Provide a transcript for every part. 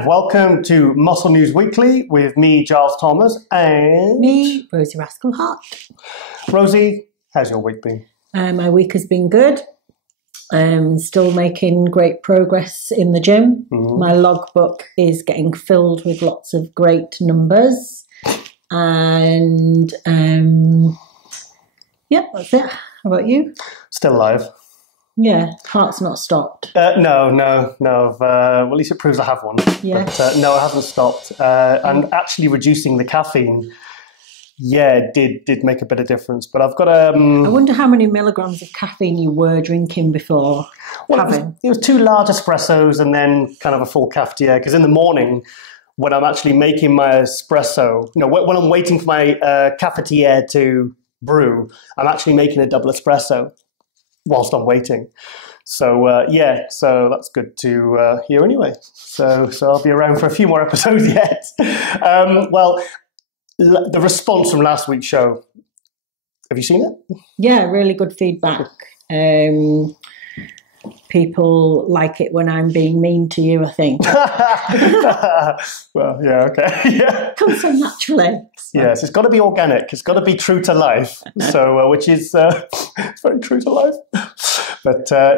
And welcome to Muscle News Weekly with me, Giles Thomas, and me, Rosie Rascal Hart. Rosie, how's your week been? My week has been good. Still making great progress in the gym. My logbook is getting filled with lots of great numbers. And yeah, that's it. How about you? Still alive. Yeah, heart's not stopped. No. Well, at least it proves I have one. Yeah. But no, it hasn't stopped. And actually reducing the caffeine, yeah, it did make a bit of difference. But I've got I wonder how many milligrams of caffeine you were drinking before having. It was 2 large espressos and then kind of a full cafetiere. Because in the morning, when I'm actually making my espresso, when I'm waiting for my cafetiere to brew, I'm actually making a double espresso whilst I'm waiting. So so that's good to hear anyway. So I'll be around for a few more episodes yet. Well, the response from last week's show, have you seen it? Yeah, really good feedback. People like it when I'm being mean to you, I think. Well, yeah, okay. Yeah. Comes so naturally. Yes, it's got to be organic. It's got to be true to life. So, which is it's very true to life. But so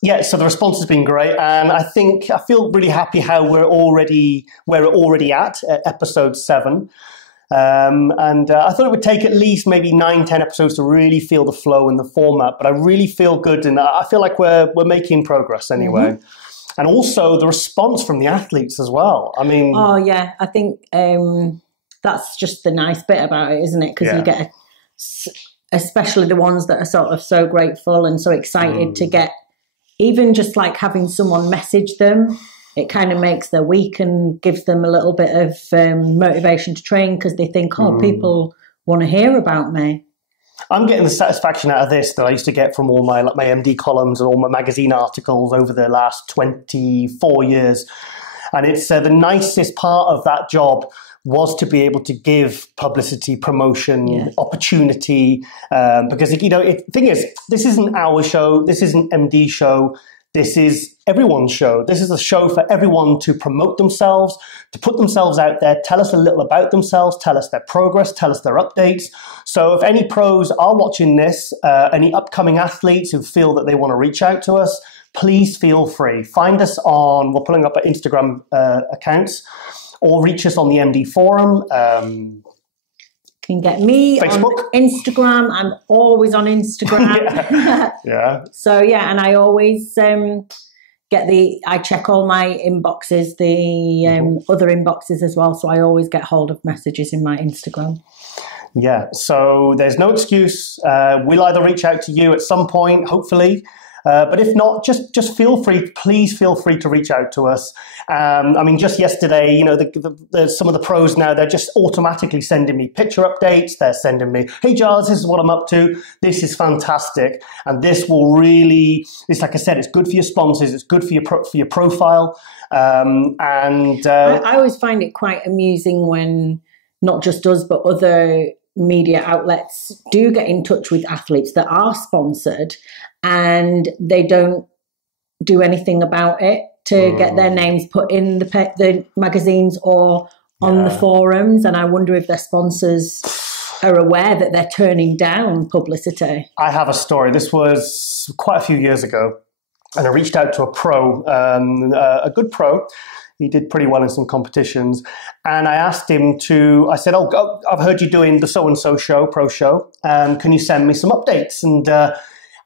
the response has been great, and I feel really happy how we're already at episode 7. And I thought it would take at least maybe 9-10 episodes to really feel the flow and the format, but I really feel good, and I feel like we're making progress anyway. And also the response from the athletes as well. I mean, oh yeah, I think that's just the nice bit about it, isn't it? Because you get, especially the ones that are sort of so grateful and so excited to get, even just like having someone message them. It kind of makes their week and gives them a little bit of motivation to train because they think, people want to hear about me. I'm getting the satisfaction out of this that I used to get from all my MD columns and all my magazine articles over the last 24 years. And it's the nicest part of that job was to be able to give publicity, promotion, opportunity. Because, the thing is, this isn't our show. This isn't MD show. This is everyone's show. This is a show for everyone to promote themselves, to put themselves out there, tell us a little about themselves, tell us their progress, tell us their updates. So if any pros are watching this, any upcoming athletes who feel that they want to reach out to us, please feel free. Find us we're pulling up our Instagram accounts, or reach us on the MD forum. Can get me Facebook. On Instagram. I'm always on Instagram. Yeah. So and I always I check all my inboxes, the other inboxes as well. So I always get hold of messages in my Instagram. Yeah. So there's no excuse. We'll either reach out to you at some point, hopefully. But if not, just feel free. Please feel free to reach out to us. I mean, just yesterday, some of the pros now, they're just automatically sending me picture updates. They're sending me, hey, Giles, this is what I'm up to. This is fantastic. And this will really, it's like I said, it's good for your sponsors. It's good for your profile. I always find it quite amusing when not just us, but other media outlets do get in touch with athletes that are sponsored and they don't do anything about it to get their names put in the magazines or on the forums. And I wonder if their sponsors are aware that they're turning down publicity. I have a story. This was quite a few years ago, and I reached out to a pro, a good pro. He did pretty well in some competitions. And I asked him I said, I've heard you doing the so-and-so show, pro show. Can you send me some updates?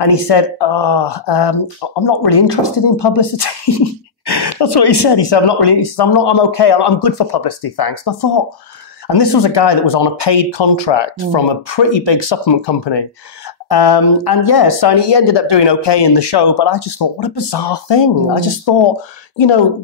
And he said, I'm not really interested in publicity. That's what he said. He said, I'm okay. I'm good for publicity, thanks. And I thought, and this was a guy that was on a paid contract from a pretty big supplement company. So he ended up doing okay in the show, but I just thought, what a bizarre thing. I just thought,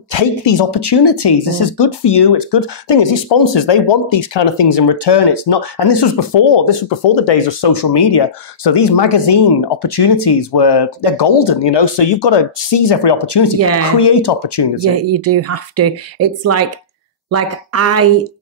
take these opportunities. This is good for you. It's good. Thing is, these sponsors, they want these kind of things in return. It's not, and this was before the days of social media. So these magazine opportunities they're golden, so you've got to seize every opportunity, create opportunity. Yeah, you do have to. It's like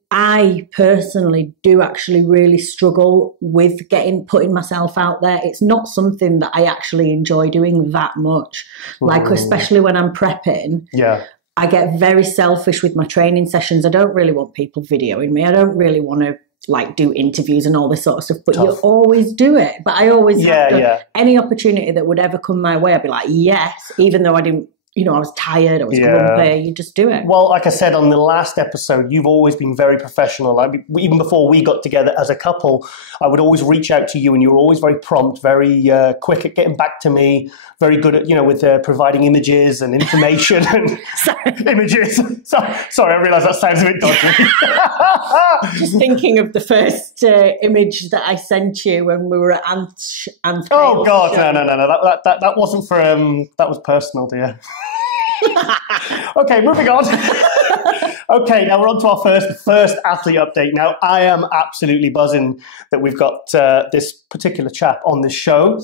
I personally do actually really struggle with putting myself out there. It's not something that I actually enjoy doing that much. Like, especially when I'm prepping. Yeah. I get very selfish with my training sessions. I don't really want people videoing me. I don't really want to like do interviews and all this sort of stuff, but you always do it. But I always have to, any opportunity that would ever come my way, I'd be like, yes, even though I didn't, you know, I was tired, I was grumpy, you just do it. Well, like I said on the last episode, you've always been very professional. Like, even before we got together as a couple, I would always reach out to you and you were always very prompt, very quick at getting back to me, very good at, you know, with providing images and information and images. Sorry, I realise that sounds a bit dodgy. Just thinking of the first image that I sent you when we were at Ant. Oh, God, no. That wasn't for, that was personal, dear. Okay, moving on. Okay, now we're on to our first athlete update. Now, I am absolutely buzzing that we've got this particular chap on this show.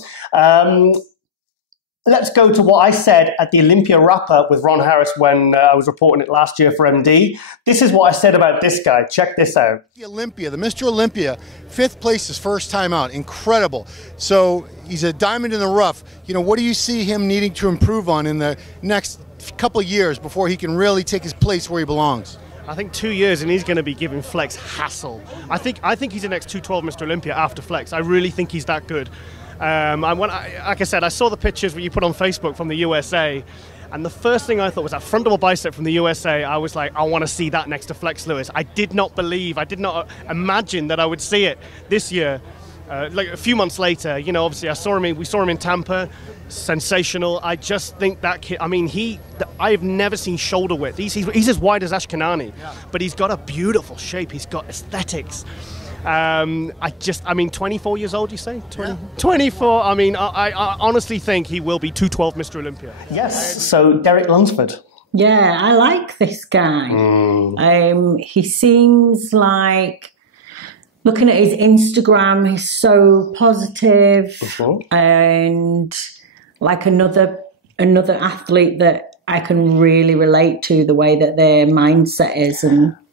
Let's go to what I said at the Olympia wrap-up with Ron Harris when I was reporting it last year for MD. This is what I said about this guy. Check this out. The Mr. Olympia, 5th place his first time out. Incredible. So he's a diamond in the rough. You know, what do you see him needing to improve on in the next couple of years before he can really take his place where he belongs? I think 2 years and he's going to be giving Flex hassle. I think he's the next 212 Mr. Olympia after Flex. I really think he's that good. Like I said, I saw the pictures that you put on Facebook from the USA, and the first thing I thought was that front double bicep from the USA. I was like, I want to see that next to Flex Lewis. I did not imagine that I would see it this year. Like a few months later, you know, obviously we saw him in Tampa, sensational. I just think that kid, I mean, I've never seen shoulder width. He's as wide as Ashkenani, but he's got a beautiful shape. He's got aesthetics. 24 years old, you say? 24. I mean, I honestly think he will be 212 Mr. Olympia. Yes, so Derek Lunsford. Yeah, I like this guy. He seems like, looking at his Instagram, he's so positive and like another athlete that I can really relate to, the way that their mindset is.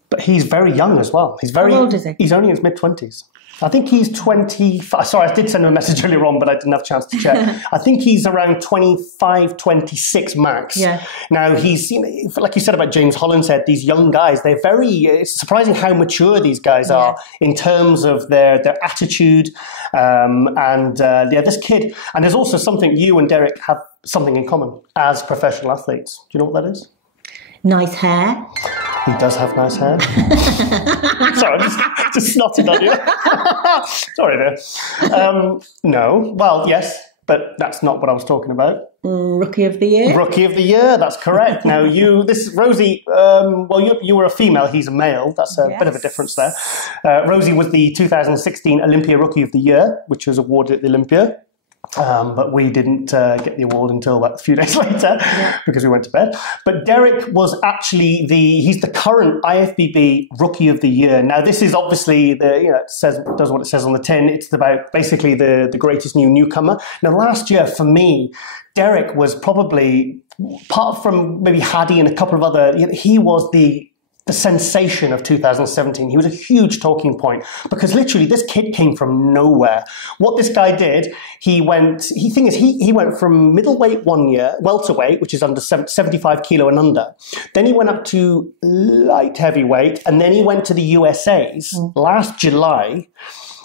But he's very young as well. How old is he? He's only in his mid-20s. I think he's 25. Sorry, I did send him a message earlier on, but I didn't have a chance to check. I think he's around 25, 26 max. Yeah. Now, he's, you know, like you said about James Hollinshead, these young guys, it's surprising how mature these guys are in terms of their attitude. This kid, and there's also something you and Derek have something in common as professional athletes. Do you know what that is? Nice hair. He does have nice hair. Sorry, I just snotted on you. Sorry there. No. Well, yes, but that's not what I was talking about. Rookie of the Year? Rookie of the Year, that's correct. Now, Rosie, you were a female, he's a male. That's a bit of a difference there. Rosie was the 2016 Olympia Rookie of the Year, which was awarded at the Olympia. But we didn't get the award until about a few days later because we went to bed. But Derek was actually he's the current IFBB Rookie of the Year. Now, this is obviously it does what it says on the tin. It's about basically the greatest newcomer. Now, last year for me, Derek was probably, apart from maybe Hadi and a couple of other, he was the sensation of 2017. He was a huge talking point because literally this kid came from nowhere. What this guy did, he went from middleweight 1 year, welterweight, which is under 75 kilo and under. Then he went up to light heavyweight, and then he went to the USA's last July,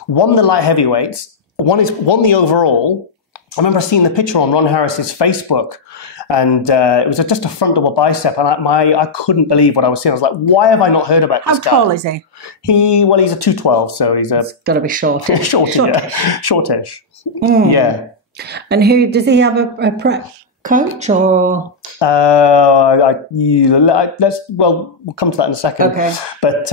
won the light heavyweights, won the overall. I remember seeing the picture on Ron Harris's Facebook, and it was just a front double bicep, and I couldn't believe what I was seeing. I was like, why have I not heard about this guy? How tall is he? He's a 212, so he's got to be shortish. Shortish. Yeah. And does he have a prep coach or? We'll come to that in a second. Okay. But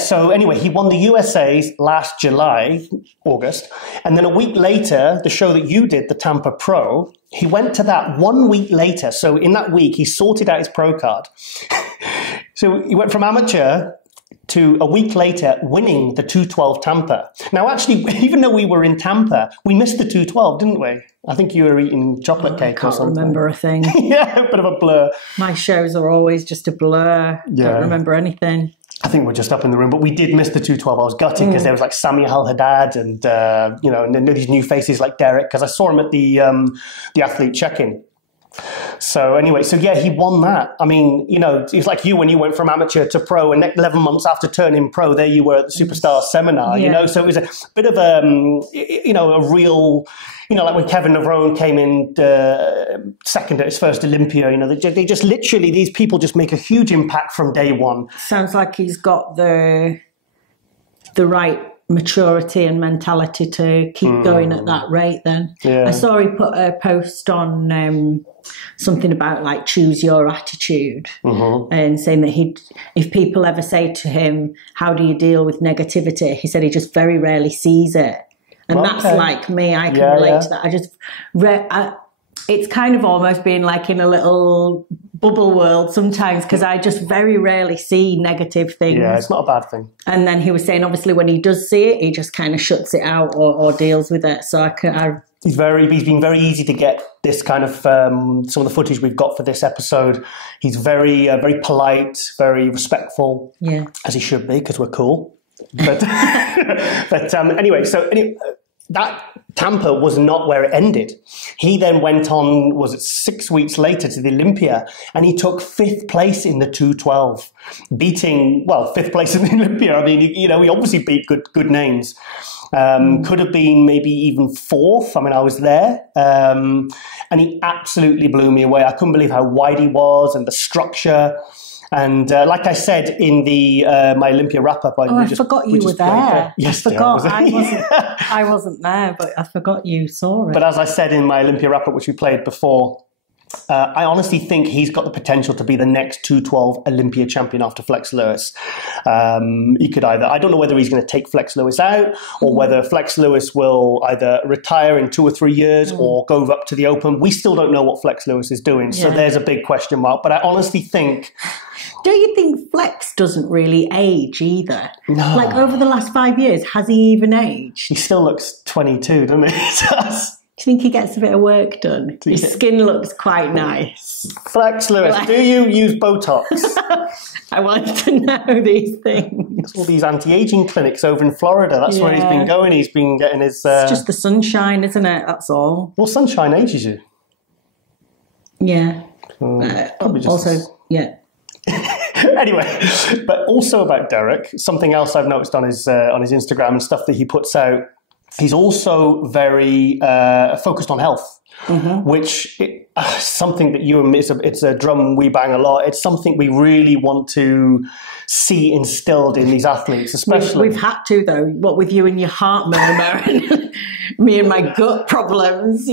so anyway, he won the USA's last July, August, and then a week later, the show that you did, the Tampa Pro, he went to that 1 week later. So in that week, he sorted out his pro card. So he went from amateur to a week later winning the 212 Tampa. Now, actually, even though we were in Tampa, we missed the 212, didn't we? I think you were eating chocolate cake or something. I can't remember a thing. Yeah, a bit of a blur. My shows are always just a blur. Yeah. Don't remember anything. I think we're just up in the room, but we did miss the 212. I was gutted because there was like Sami Al-Haddad and, and then these new faces like Derek, because I saw him at the athlete check-in. So anyway, so yeah, he won that. I mean, you know, it's like you when you went from amateur to pro, and 11 months after turning pro, there you were at the Superstar seminar, you know. So it was a bit of you know, a real, you know, like when Kevin Navarone came in second at his first Olympia, you know, they just literally, these people just make a huge impact from day one. Sounds like he's got the right maturity and mentality to keep going at that rate then. Yeah. I saw he put a post on something about like choose your attitude, and saying that if people ever say to him, how do you deal with negativity, he said he just very rarely sees it. And that's like me, I can relate to that. I just it's kind of almost being like in a little bubble world sometimes, because I just very rarely see negative things. Yeah, it's not a bad thing. And then he was saying, obviously, when he does see it, he just kind of shuts it out or deals with it. So he's been very easy to get this kind of some of the footage we've got for this episode. He's very polite, very respectful, as he should be, because we're cool. But anyway, that Tampa was not where it ended. He then went on, was it 6 weeks later, to the Olympia, and he took 5th place in the 212, beating, 5th place in the Olympia. I mean, you know, he obviously beat good names. Could have been maybe even 4th. I mean, I was there. And he absolutely blew me away. I couldn't believe how wide he was and the structure. And like I said in the my Olympia wrap-up... I forgot you were there. Yes, I forgot. I wasn't there, but I forgot you saw it. But as I said in my Olympia wrap-up, which we played before, I honestly think he's got the potential to be the next 212 Olympia champion after Flex Lewis. He could either... I don't know whether he's going to take Flex Lewis out, or whether Flex Lewis will either retire in 2 or 3 years or go up to the Open. We still don't know what Flex Lewis is doing, so there's a big question mark. But I honestly think... Do you think Flex doesn't really age either? No. Like over the last 5 years, has he even aged? He still looks 22, doesn't he? Do you think he gets a bit of work done? His skin looks quite nice. Flex Lewis, do you use Botox? I want to know these things. All these anti-aging clinics over in Florida. That's where he's been going. He's been getting his... It's just the sunshine, isn't it? That's all. Well, sunshine ages you. Yeah. Probably just... Also, Anyway, but also about Derek, something else I've noticed on his Instagram and stuff that he puts out, he's also very focused on health, which something that you and me, it's a drum we bang a lot. It's something we really want to see instilled in these athletes, especially. We've had to, though. What with you and your heart murmur and me and my gut problems,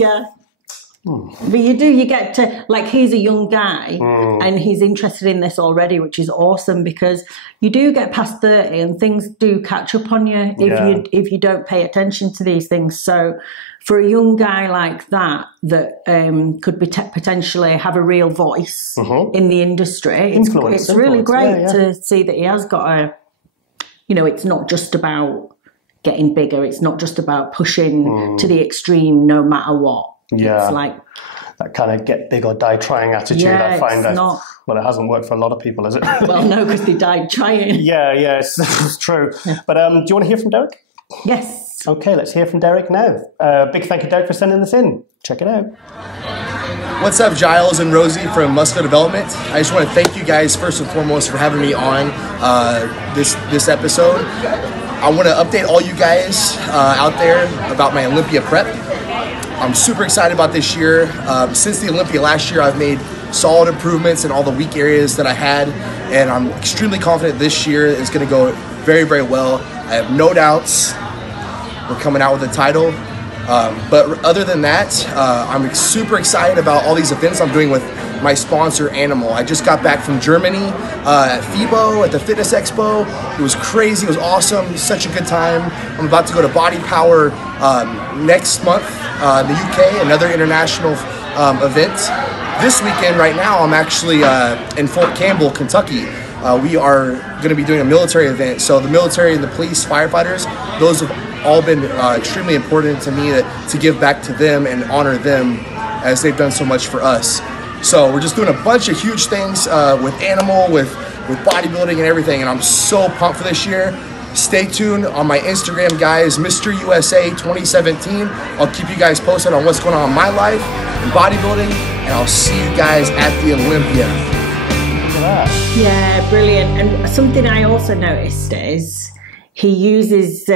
But you get to, like, he's a young guy and he's interested in this already, which is awesome, because you do get past 30 and things do catch up on you if you don't pay attention to these things. So for a young guy like that could be potentially have a real voice in the industry, it's really great to see that he has got it's not just about getting bigger. It's not just about pushing to the extreme no matter what. Yeah, it's like that kind of get big or die trying attitude. I find that it hasn't worked for a lot of people, has it? Well, no, because they died trying. It's true. But do you want to hear from Derek? Yes. Okay, let's hear from Derek now. Big thank you, Derek, for sending this in. Check it out. What's up, Giles and Rosie from Muscle Development? I just want to thank you guys first and foremost for having me on this episode. I want to update all you guys out there about my Olympia prep. I'm super excited about this year. Since the Olympia last year, I've made solid improvements in all the weak areas that I had, and I'm extremely confident this year is going to go very, very well. I have no doubts we're coming out with a title. But other than that, I'm super excited about all these events I'm doing with my sponsor, Animal. I just got back from Germany at FIBO, at the Fitness Expo. It was crazy. It was awesome. Such a good time. I'm about to go to Body Power next month in the UK, another international event. This weekend, right now, I'm actually in Fort Campbell, Kentucky. We are going to be doing a military event. So the military and the police, firefighters, those have all been extremely important to me to give back to them and honor them as they've done so much for us. So we're just doing a bunch of huge things with Animal, with bodybuilding and everything, and I'm so pumped for this year. Stay tuned on my Instagram, guys, Mr. USA 2017. I'll keep you guys posted on what's going on in my life and bodybuilding. and I'll see you guys at the Olympia. Yeah, brilliant. And something I also noticed is he uses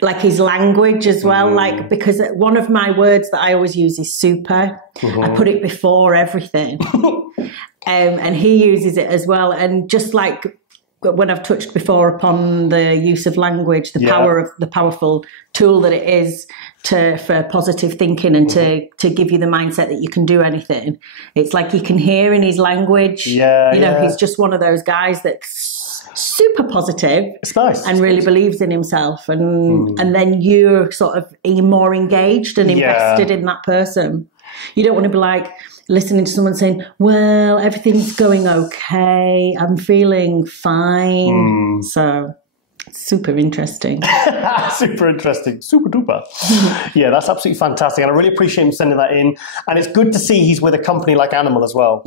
like his language as well, like, because one of my words that I always use is super. I put it before everything. And he uses it as well. And just like when I've touched before upon the use of language, the power of the powerful tool that it is for positive thinking and to give you the mindset that you can do anything. It's like you can hear in his language. You know, he's just one of those guys that's super positive. It's nice. And really believes in himself. And then you're sort of more engaged and invested in that person. You don't want to be like listening to someone saying, well, everything's going okay. I'm feeling fine. So super interesting. Super interesting. Super duper. Yeah, that's absolutely fantastic. And I really appreciate him sending that in. And it's good to see he's with a company like Animal as well.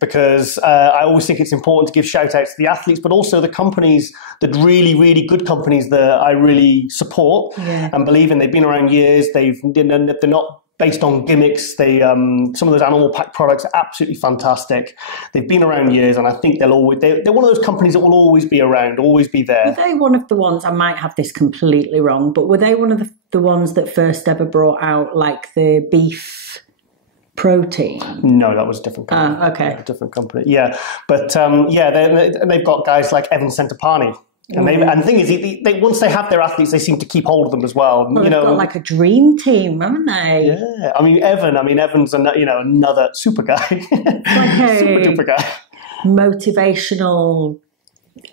Because I always think it's important to give shout outs to the athletes, but also the companies, the really, really good companies that I really support and believe in. They've been around years. They're not based on gimmicks. They some of those Animal Pack products are absolutely fantastic. They've been around years, and I think they're one of those companies that will always be around, always be there. Were they one of the ones, I might have this completely wrong, but were they one of the ones that first ever brought out like the beef protein? No, that was a different company. Okay. Yeah, a different company. Yeah, but they've got guys like Evan Centopani. And the thing is, they once they have their athletes, they seem to keep hold of them as well. They've got like a dream team, haven't they? Yeah, I mean Evan's another super guy, like super duper guy, motivational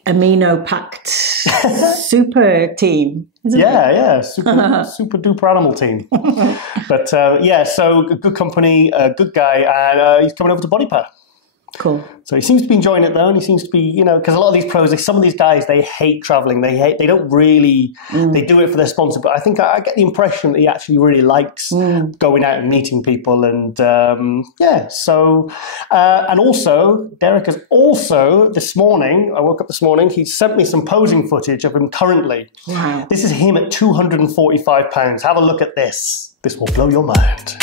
amino packed super team. Super duper animal team. But so a good company, a good guy, and he's coming over to Body Power. Cool. So he seems to be enjoying it though, and he seems to be, because a lot of these pros, some of these guys, they hate traveling. They don't really, they do it for their sponsor. But I think I get the impression that he actually really likes going out and meeting people. And and also, Derek has also, this morning, I woke up this morning, he sent me some posing footage of him currently. Wow. This is him at 245 pounds. Have a look at this. This will blow your mind.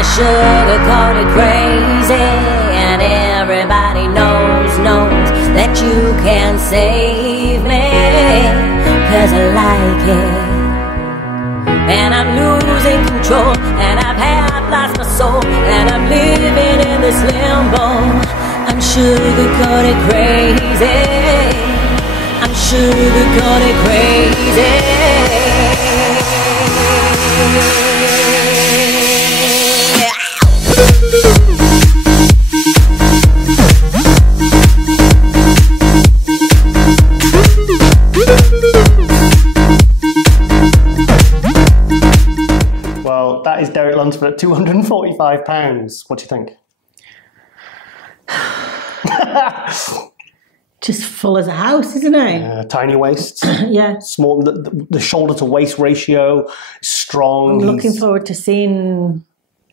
Sugar-coated crazy, and everybody knows that you can save me, 'cause I like it, and I'm losing control, and I've half lost my soul, and I'm living in this limbo. I'm sugar-coated crazy, I'm sugar-coated crazy. Well, that is Derek Lunsford at £245. What do you think? Just full as a house, isn't it? Tiny waist. Yeah. Small. The shoulder to waist ratio, strong. I'm looking forward to seeing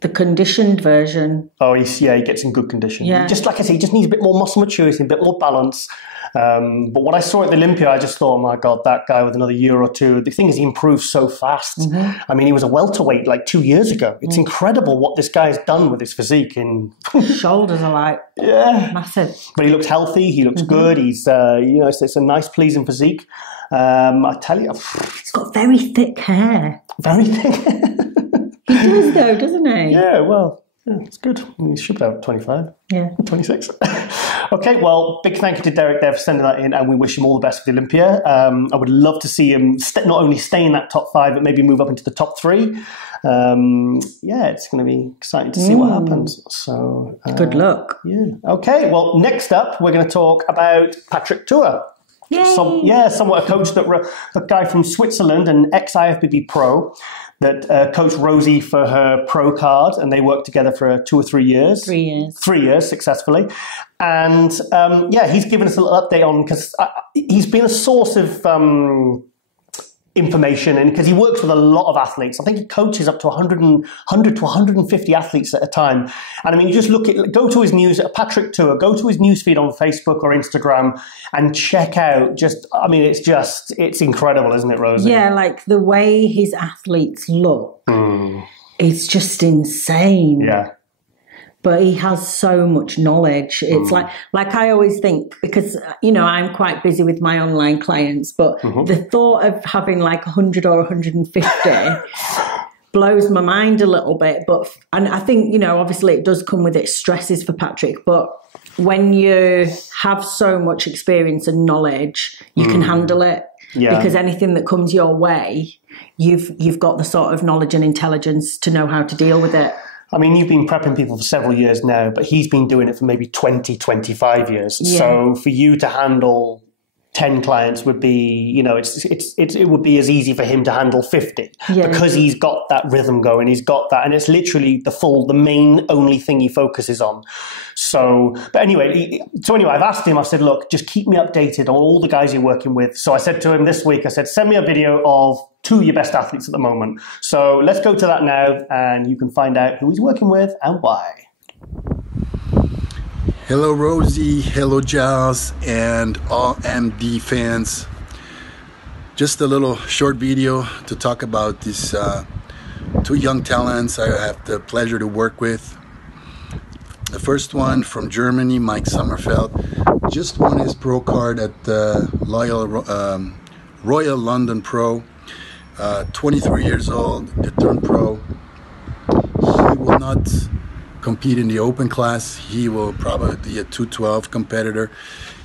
the conditioned version. Oh, he gets in good condition. Yeah. Just like I say, he just needs a bit more muscle maturity, a bit more balance. But what I saw at the Olympia, I just thought, oh my God, that guy with another year or two. The thing is, he improves so fast. I mean, he was a welterweight like 2 years ago. It's incredible what this guy's done with his physique. Shoulders are like massive. But he looks healthy. He looks good. He's, it's a nice, pleasing physique. I tell you, he's got very thick hair. Very thick. He does though, doesn't he? Yeah, well. Yeah, it's good. He should be out at 25. Yeah. 26. Okay, well, big thank you to Derek there for sending that in, and we wish him all the best for the Olympia. I would love to see him not only stay in that top 5, but maybe move up into the top 3. It's going to be exciting to see what happens. So good luck. Yeah. Okay, well, next up, we're going to talk about Patrick Tuor. somewhat a coach a guy from Switzerland, an ex-IFBB pro that coached Rosie for her pro card, and they worked together for 2 or 3 years. 3 years. 3 years successfully. And he's given us a little update on, because he's been a source of information, and because he works with a lot of athletes. I think he coaches up to 100 to 150 athletes at a time. And I mean, you just go to his news, Patrick Tour, go to his newsfeed on Facebook or Instagram and check out it's incredible, isn't it, Rosie? Yeah, like the way his athletes look, it's just insane. Yeah. But he has so much knowledge. It's like I always think, because, I'm quite busy with my online clients, but the thought of having like 100 or 150 blows my mind a little bit. And I think, obviously it does come with its stresses for Patrick, but when you have so much experience and knowledge, you can handle it. Yeah. Because anything that comes your way, you've got the sort of knowledge and intelligence to know how to deal with it. I mean, you've been prepping people for several years now, but he's been doing it for maybe 20, 25 years. Yeah. So for you to handle 10 clients would be, it would be as easy for him to handle 50 because he's got that rhythm going. He's got that. And it's literally the main only thing he focuses on. So, but anyway, I've asked him, I said, look, just keep me updated on all the guys you're working with. So I said to him this week, I said, send me a video of 2 of your best athletes at the moment. So let's go to that now, and you can find out who he's working with and why. Hello, Rosie. Hello, Giles, and all MD fans. Just a little short video to talk about these 2 young talents I have the pleasure to work with. The first one from Germany, Mike Sommerfeld, just won his pro card at the Royal London Pro. 23 years old, turned pro. He will not compete in the open class. He will probably be a 212 competitor.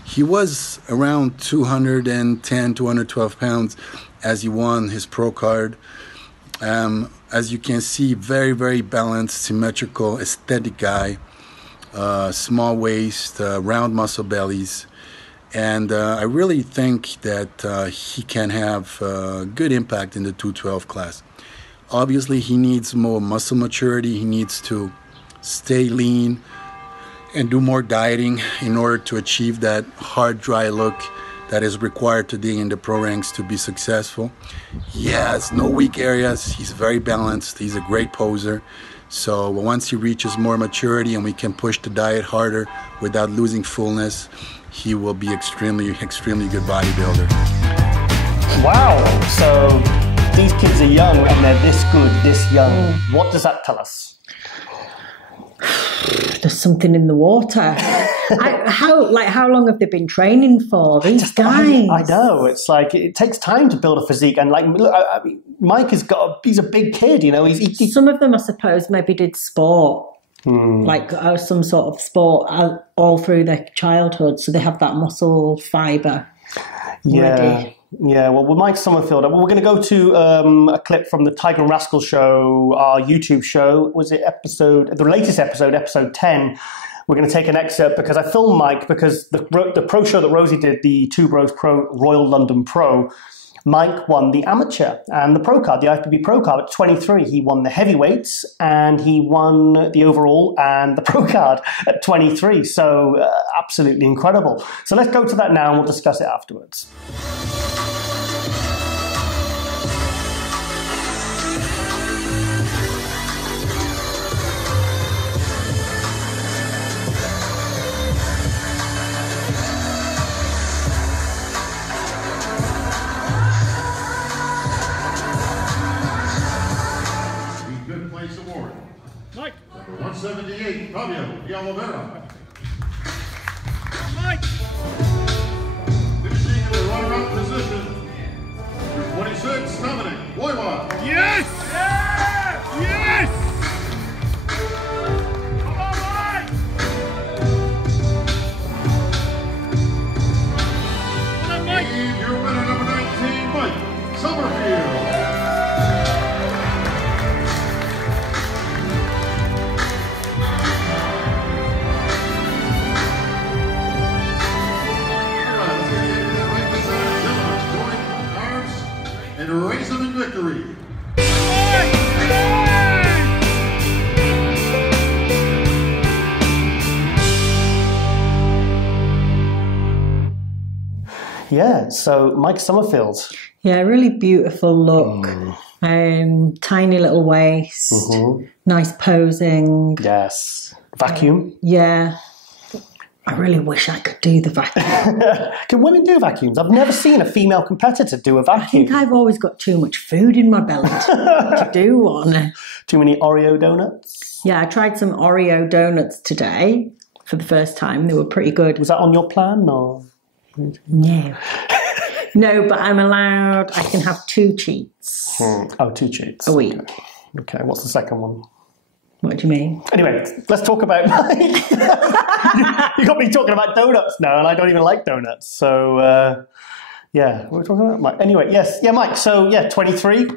He was around 210, 212 pounds as he won his pro card. As you can see, very, very balanced, symmetrical, aesthetic guy. Small waist, round muscle bellies. And I really think that he can have good impact in the 212 class. Obviously, he needs more muscle maturity. He needs to stay lean and do more dieting in order to achieve that hard, dry look that is required today in the pro ranks to be successful. He has no weak areas. He's very balanced. He's a great poser. So once he reaches more maturity and we can push the diet harder without losing fullness, he will be extremely, extremely good bodybuilder. Wow. So these kids are young and they're this good, this young. What does that tell us? There's something in the water. How long have they been training for? These guys. I know. It's like it takes time to build a physique, and like I mean, Mike he's a big kid. Some of them, I suppose, maybe did sport. Like some sort of sport all through their childhood, so they have that muscle fibre ready. Yeah, well, with Mike Sommerfeld, we're going to go to a clip from the Tiger and Rascal show, our YouTube show. Was it the latest episode, episode 10? We're going to take an excerpt because I filmed Mike because the pro show that Rosie did, the Two Bros Pro Royal London Pro, Mike won the amateur and the pro card, the IFBB pro card at 23. He won the heavyweights and he won the overall and the pro card at 23. So absolutely incredible. So let's go to that now and we'll discuss it afterwards. Mike. Number 178, Fabio Dialovera. Mike. Finishing in the runner-up position, number 26, Dominic Boywa. Yes! Yes! Yes! Come on, Mike! Come on, Mike! And your winner, number 19, Mike Summerfield. Yeah, so Mike Summerfield. Yeah, really beautiful look. Tiny little waist, nice posing. Yes. Vacuum. Yeah. I really wish I could do the vacuum. Can women do vacuums? I've never seen a female competitor do a vacuum. I think I've always got too much food in my belly to do one. Too many Oreo donuts? Yeah, I tried some Oreo donuts today for the first time. They were pretty good. Was that on your plan or? No. No, but I'm allowed, I can have 2 cheats. Oh, 2 cheats. A week. Okay, what's the second one? What do you mean? Anyway, let's talk about... You got me talking about donuts now, and I don't even like donuts. So, yeah, what are we talking about? Mike? Anyway, yes. Yeah, Mike, so, yeah, 23. Do you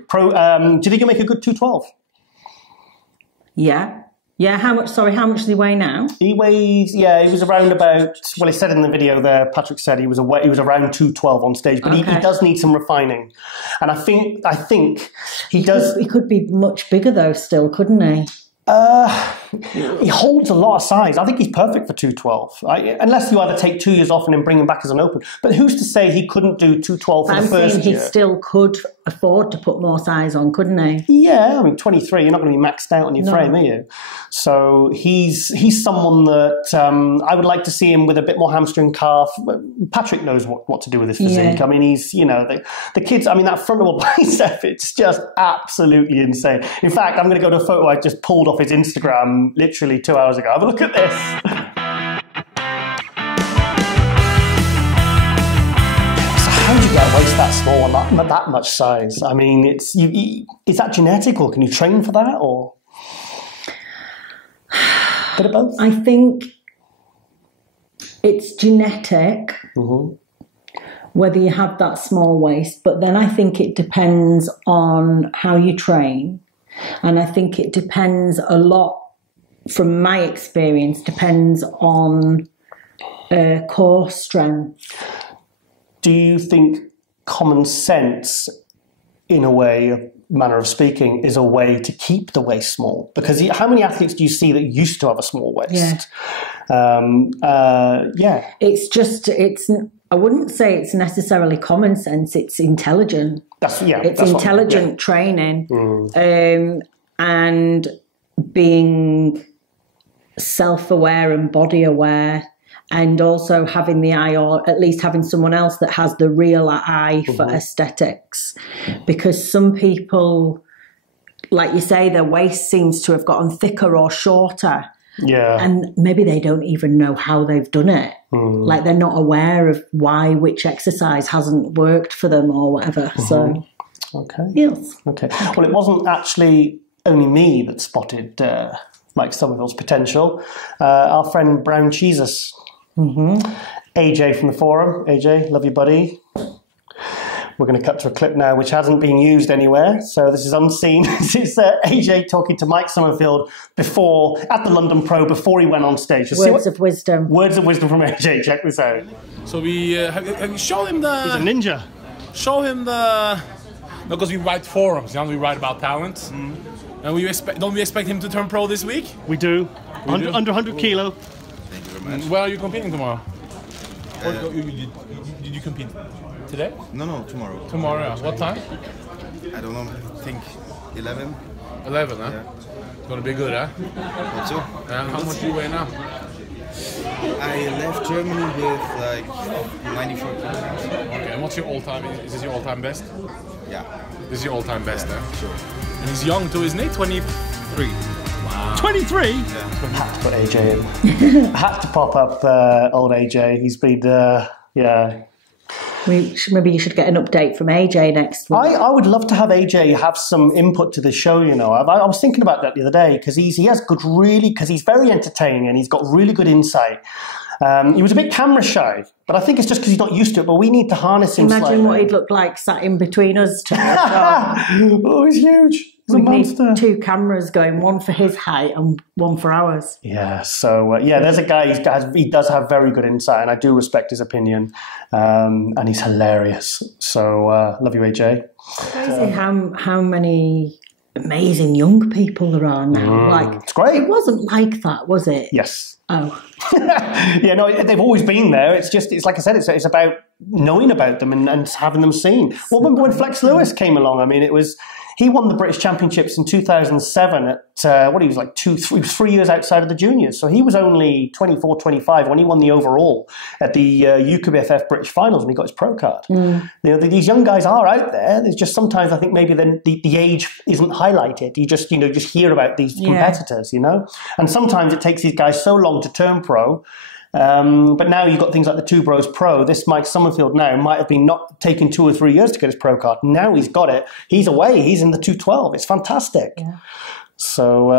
think you'll make a good 212? Yeah. Yeah, how much does he weigh now? He weighs, he was around about, well, he said in the video there, Patrick said he was around 212 on stage, but he does need some refining. And I think he does... He could be much bigger, though, still, couldn't he? He holds a lot of size. I think he's perfect for 212. Unless you either take 2 years off and then bring him back as an open. But who's to say he couldn't do 212 for the first year? He still could afford to put more size on, couldn't he? Yeah, I mean, 23, you're not going to be maxed out on your frame, are you? So he's someone that I would like to see him with a bit more hamstring calf. Patrick knows what to do with his physique. I mean, he's, the kids, I mean, that frontal bicep, it's just absolutely insane. In fact, I'm going to go to a photo I just pulled off his Instagram literally 2 hours ago. Have a look at this. So how do you get a waist that small and that much size? I mean, is that genetic, or can you train for that, or bit of both? I think it's genetic, whether you have that small waist, but then I think it depends on how you train. And I think it depends a lot, from my experience, depends on core strength. Do you think common sense, in a way, manner of speaking, is a way to keep the waist small? Because how many athletes do you see that used to have a small waist? It's just, I wouldn't say it's necessarily common sense, it's intelligent. It's intelligent training, and being self-aware and body aware, and also having the eye, or at least having someone else that has the real eye for aesthetics. Because some people, like you say, their waist seems to have gotten thicker or shorter. Yeah. And maybe they don't even know how they've done it. Like they're not aware of which exercise hasn't worked for them or whatever. So, yes. Okay. Well, it wasn't actually only me that spotted Mike Summerfield's potential. Our friend Brown Jesus, AJ from the forum. AJ, love you, buddy. We're going to cut to a clip now which hasn't been used anywhere, so this is unseen. This is AJ talking to Mike Summerfield at the London Pro, before he went on stage. Words of wisdom. Words of wisdom from AJ. Check this out. So we have you show him the... He's a ninja. Show him the... Because we write forums, we write about talent. And don't we expect him to turn pro this week? We do. Under 100 kilo. Thank you very much. Where are you competing tomorrow? Did you compete today? No, tomorrow. Tomorrow, what time? I don't know, I think 11. 11, huh? Yeah. It's gonna be good, huh? Hope so. How much do you weigh now? I left Germany with like 94 kilograms. Okay, and what's your all-time? Is this your all-time best? Yeah. This is your all-time best, huh? Sure. And he's young too, isn't he? 23. Wow. 23? Yeah. Had to put AJ in. Had to pop up old AJ. He's been, Maybe you should get an update from AJ next week. I would love to have AJ have some input to the show, I was thinking about that the other day, because he has because he's very entertaining and he's got really good insight. He was a bit camera shy, but I think it's just because he's not used to it, but we need to harness him Imagine slightly. what he'd look like sat in between us. Oh, he's huge. He's a monster. Need 2 cameras going, one for his height and one for ours. Yeah, so, there's a guy, he does have very good insight, and I do respect his opinion, and he's hilarious. So, love you, AJ. Crazy how many amazing young people there are now. Like, it's great. It wasn't like that, was it? Yes. Oh. Yeah, no, they've always been there. It's just, it's like I said, it's about knowing about them and having them seen. Well, remember when Flex Lewis came along? I mean, he won the British Championships in 2007 at, he was like 3 years outside of the juniors. So he was only 24, 25 when he won the overall at the UKBFF British Finals when he got his pro card. You know, these young guys are out there. There's just sometimes I think maybe the age isn't highlighted. You just hear about these competitors, you know? And sometimes it takes these guys so long to turn pro. But now you've got things like the Two Bros Pro. This Mike Summerfield now might have been not taking 2 or 3 years to get his pro card. Now he's got it. He's away. He's in the 212. It's fantastic. Yeah. So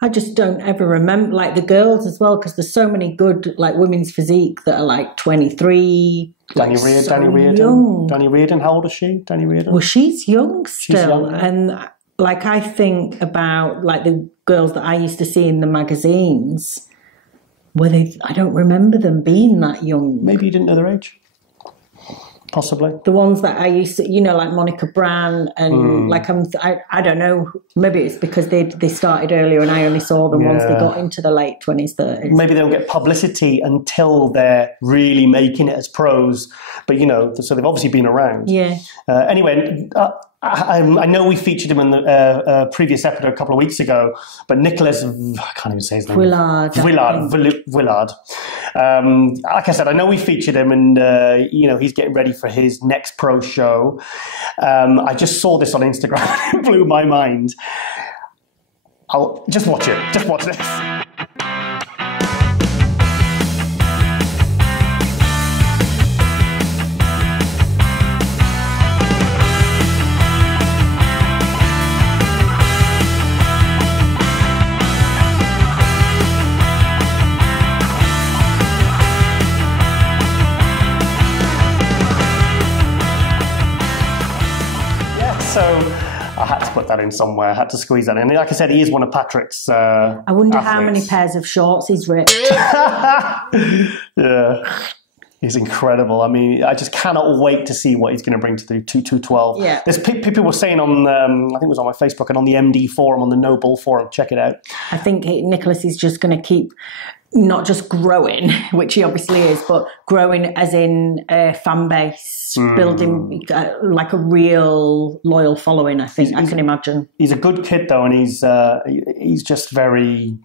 I just don't ever remember, like the girls as well, because there's so many good like women's physique that are like 23. Danny Reardon, how old is she? Danny Reardon. Well, she's young still, she's young, yeah. And like I think about like the girls that I used to see in the magazines. I don't remember them being that young. Maybe you didn't know their age. Possibly. The ones that I used to, you know, like Monica Brand and I don't know, maybe it's because they started earlier and I only saw them once they got into the late 20s, 30s. Maybe they don't get publicity until they're really making it as pros. But, you know, so they've obviously been around. Yeah. Anyway, I know we featured him in the previous episode a couple of weeks ago, but Nicholas, I can't even say his name. Willard. Like I said, I know we featured him, and you know, he's getting ready for his next pro show. I just saw this on Instagram; it blew my mind. I'll just watch it. Just watch this. So I had to put that in somewhere. I had to squeeze that in. Like I said, he is one of Patrick's I wonder how many pairs of shorts he's ripped. Yeah. He's incredible. I mean, I just cannot wait to see what he's going to bring to the 212. Yeah. There's people were saying on, I think it was on my Facebook and on the MD forum, on the No Bull forum. Check it out. I think Nicholas is just going to keep not just growing, which he obviously is, but growing as in a fan base, building like a real loyal following, I think. I can imagine. He's a good kid, though, and he's just very...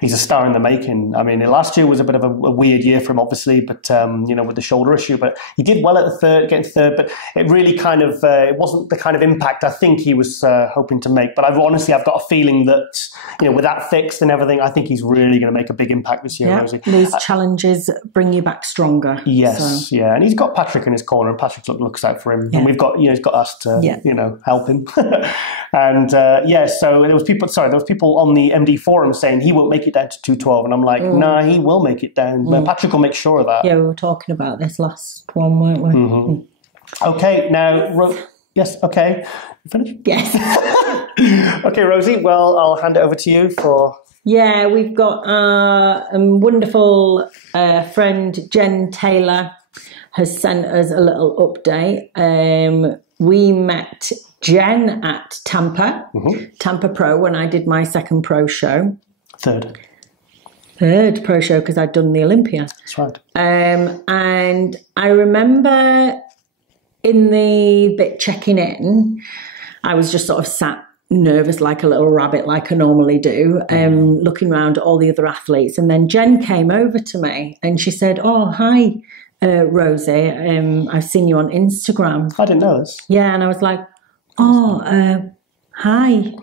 He's a star in the making. I mean, last year was a bit of a weird year for him, obviously, but, you know, with the shoulder issue. But he did well at getting third, but it really kind of, it wasn't the kind of impact I think he was hoping to make. But I've got a feeling that, you know, with that fixed and everything, I think he's really going to make a big impact this year, Rosie. These challenges bring you back stronger. Yes, yeah. And he's got Patrick in his corner, and Patrick looks out for him. Yeah. And we've got, you know, he's got us to, you know, help him. And, so there was people on the MD forum saying he won't make it down to 212, and I'm like, nah, he will make it down. Patrick will make sure of that. Yeah, we were talking about this last one, weren't we? Mm-hmm. Okay, now, yes, okay. You finished? Yes. Okay, Rosie, well, I'll hand it over to you for... Yeah, we've got a wonderful friend, Jen Taylor, has sent us a little update. We met Jen at Tampa Pro, when I did my second pro show. Third pro show, because I'd done the Olympia. That's right. And I remember in the bit checking in, I was just sort of sat nervous like a little rabbit, like I normally do, looking around at all the other athletes. And then Jen came over to me and she said, "Oh, hi, Rosie. I've seen you on Instagram." I didn't know this. Yeah, and I was like, "Oh, hi.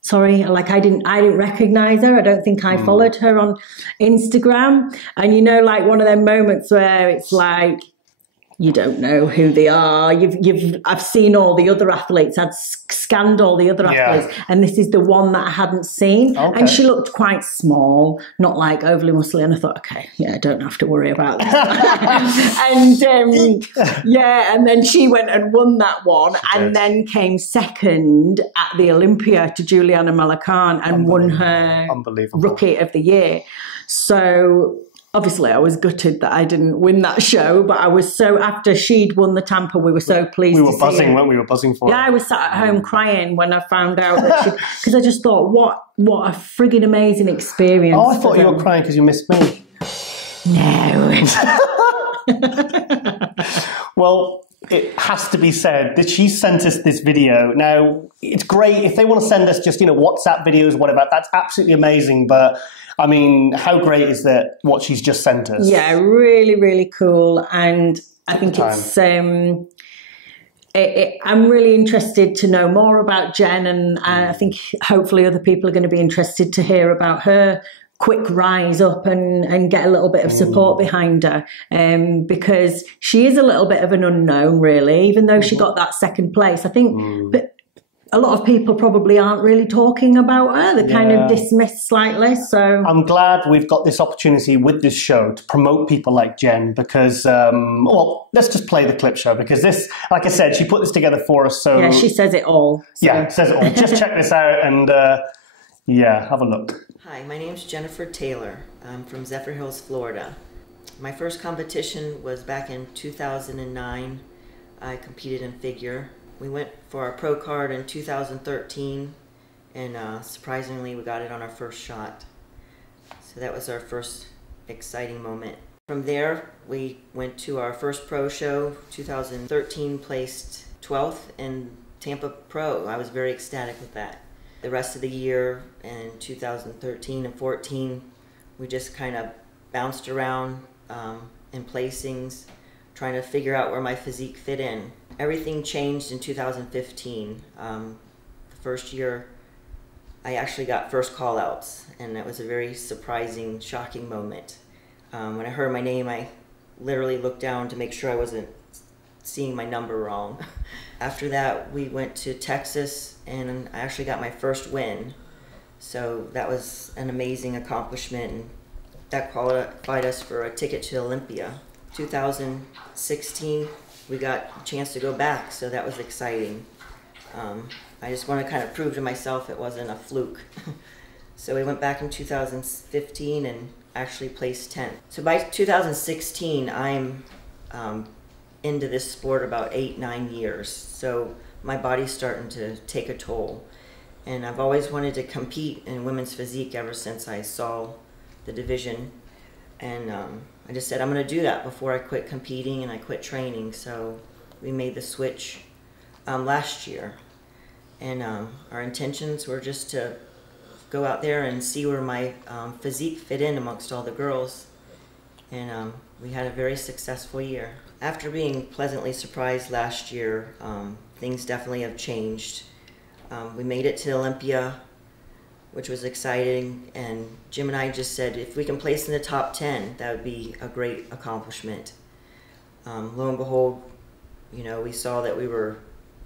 Sorry, like I didn't recognize her. I don't think I followed her on Instagram." And you know, like one of them moments where it's like you don't know who they are. I've seen all the other athletes. I'd scanned all the other athletes, and this is the one that I hadn't seen. Okay. And she looked quite small, not like overly muscly. And I thought, okay, yeah, I don't have to worry about this. And then she went and won that one, and then came second at the Olympia to Juliana Malacan and won her Rookie of the Year. So obviously I was gutted that I didn't win that show, but I was so, after she'd won the Tampa, we were so pleased. We were buzzing, weren't we? We were buzzing for it. Yeah, I was sat at home crying when I found out that she, because I just thought, what a friggin' amazing experience. Oh, I thought you were crying because you missed me. No. Well, it has to be said that she sent us this video. Now, it's great if they want to send us just, WhatsApp videos, whatever. That's absolutely amazing. But I mean, how great is that what she's just sent us? Yeah, really, really cool. And I think it's, I'm really interested to know more about Jen. And I think hopefully other people are going to be interested to hear about her quick rise up and get a little bit of support behind her, because she is a little bit of an unknown, really, even though she got that second place. I think but a lot of people probably aren't really talking about her. They're kind of dismissed slightly. So I'm glad we've got this opportunity with this show to promote people like Jen, because, well, let's just play the clip show, because this, like I said, she put this together for us. So yeah, she says it all. So. Yeah, says it all. Just check this out and, yeah, have a look. Hi, my name's Jennifer Taylor. I'm from Zephyr Hills, Florida. My first competition was back in 2009. I competed in figure. We went for our pro card in 2013, and surprisingly we got it on our first shot. So that was our first exciting moment. From there, we went to our first pro show, 2013, placed 12th in Tampa Pro. I was very ecstatic with that. The rest of the year in 2013 and 14, we just kind of bounced around in placings, trying to figure out where my physique fit in. Everything changed in 2015. The first year, I actually got first call-outs, and that was a very surprising, shocking moment. When I heard my name, I literally looked down to make sure I wasn't seeing my number wrong. After that, we went to Texas, and I actually got my first win. So that was an amazing accomplishment, and that qualified us for a ticket to Olympia. 2016, we got a chance to go back, so that was exciting. I just want to kind of prove to myself it wasn't a fluke. So we went back in 2015 and actually placed 10th. So by 2016, I'm into this sport about 8-9 years. So my body's starting to take a toll. And I've always wanted to compete in women's physique ever since I saw the division. And I just said, I'm going to do that before I quit competing and I quit training. So we made the switch last year. And our intentions were just to go out there and see where my physique fit in amongst all the girls. And we had a very successful year. After being pleasantly surprised last year, things definitely have changed. We made it to Olympia, which was exciting, and Jim and I just said if we can place in the top 10, that would be a great accomplishment. Lo and behold, we saw that we were,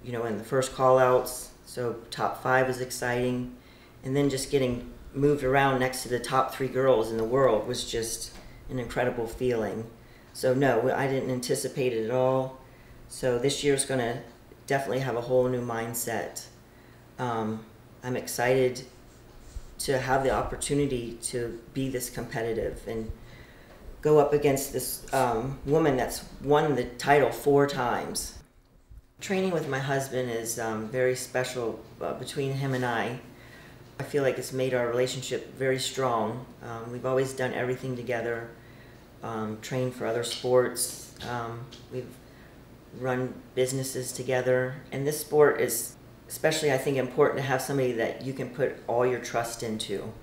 in the first call-outs, so top 5 was exciting, and then just getting moved around next to the top 3 girls in the world was just an incredible feeling. So no, I didn't anticipate it at all. So this year's going to definitely have a whole new mindset. I'm excited to have the opportunity to be this competitive and go up against this woman that's won the title 4 times. Training with my husband is very special between him and I. I feel like it's made our relationship very strong. We've always done everything together, trained for other sports. We've run businesses together. And this sport is especially, I think, important to have somebody that you can put all your trust into.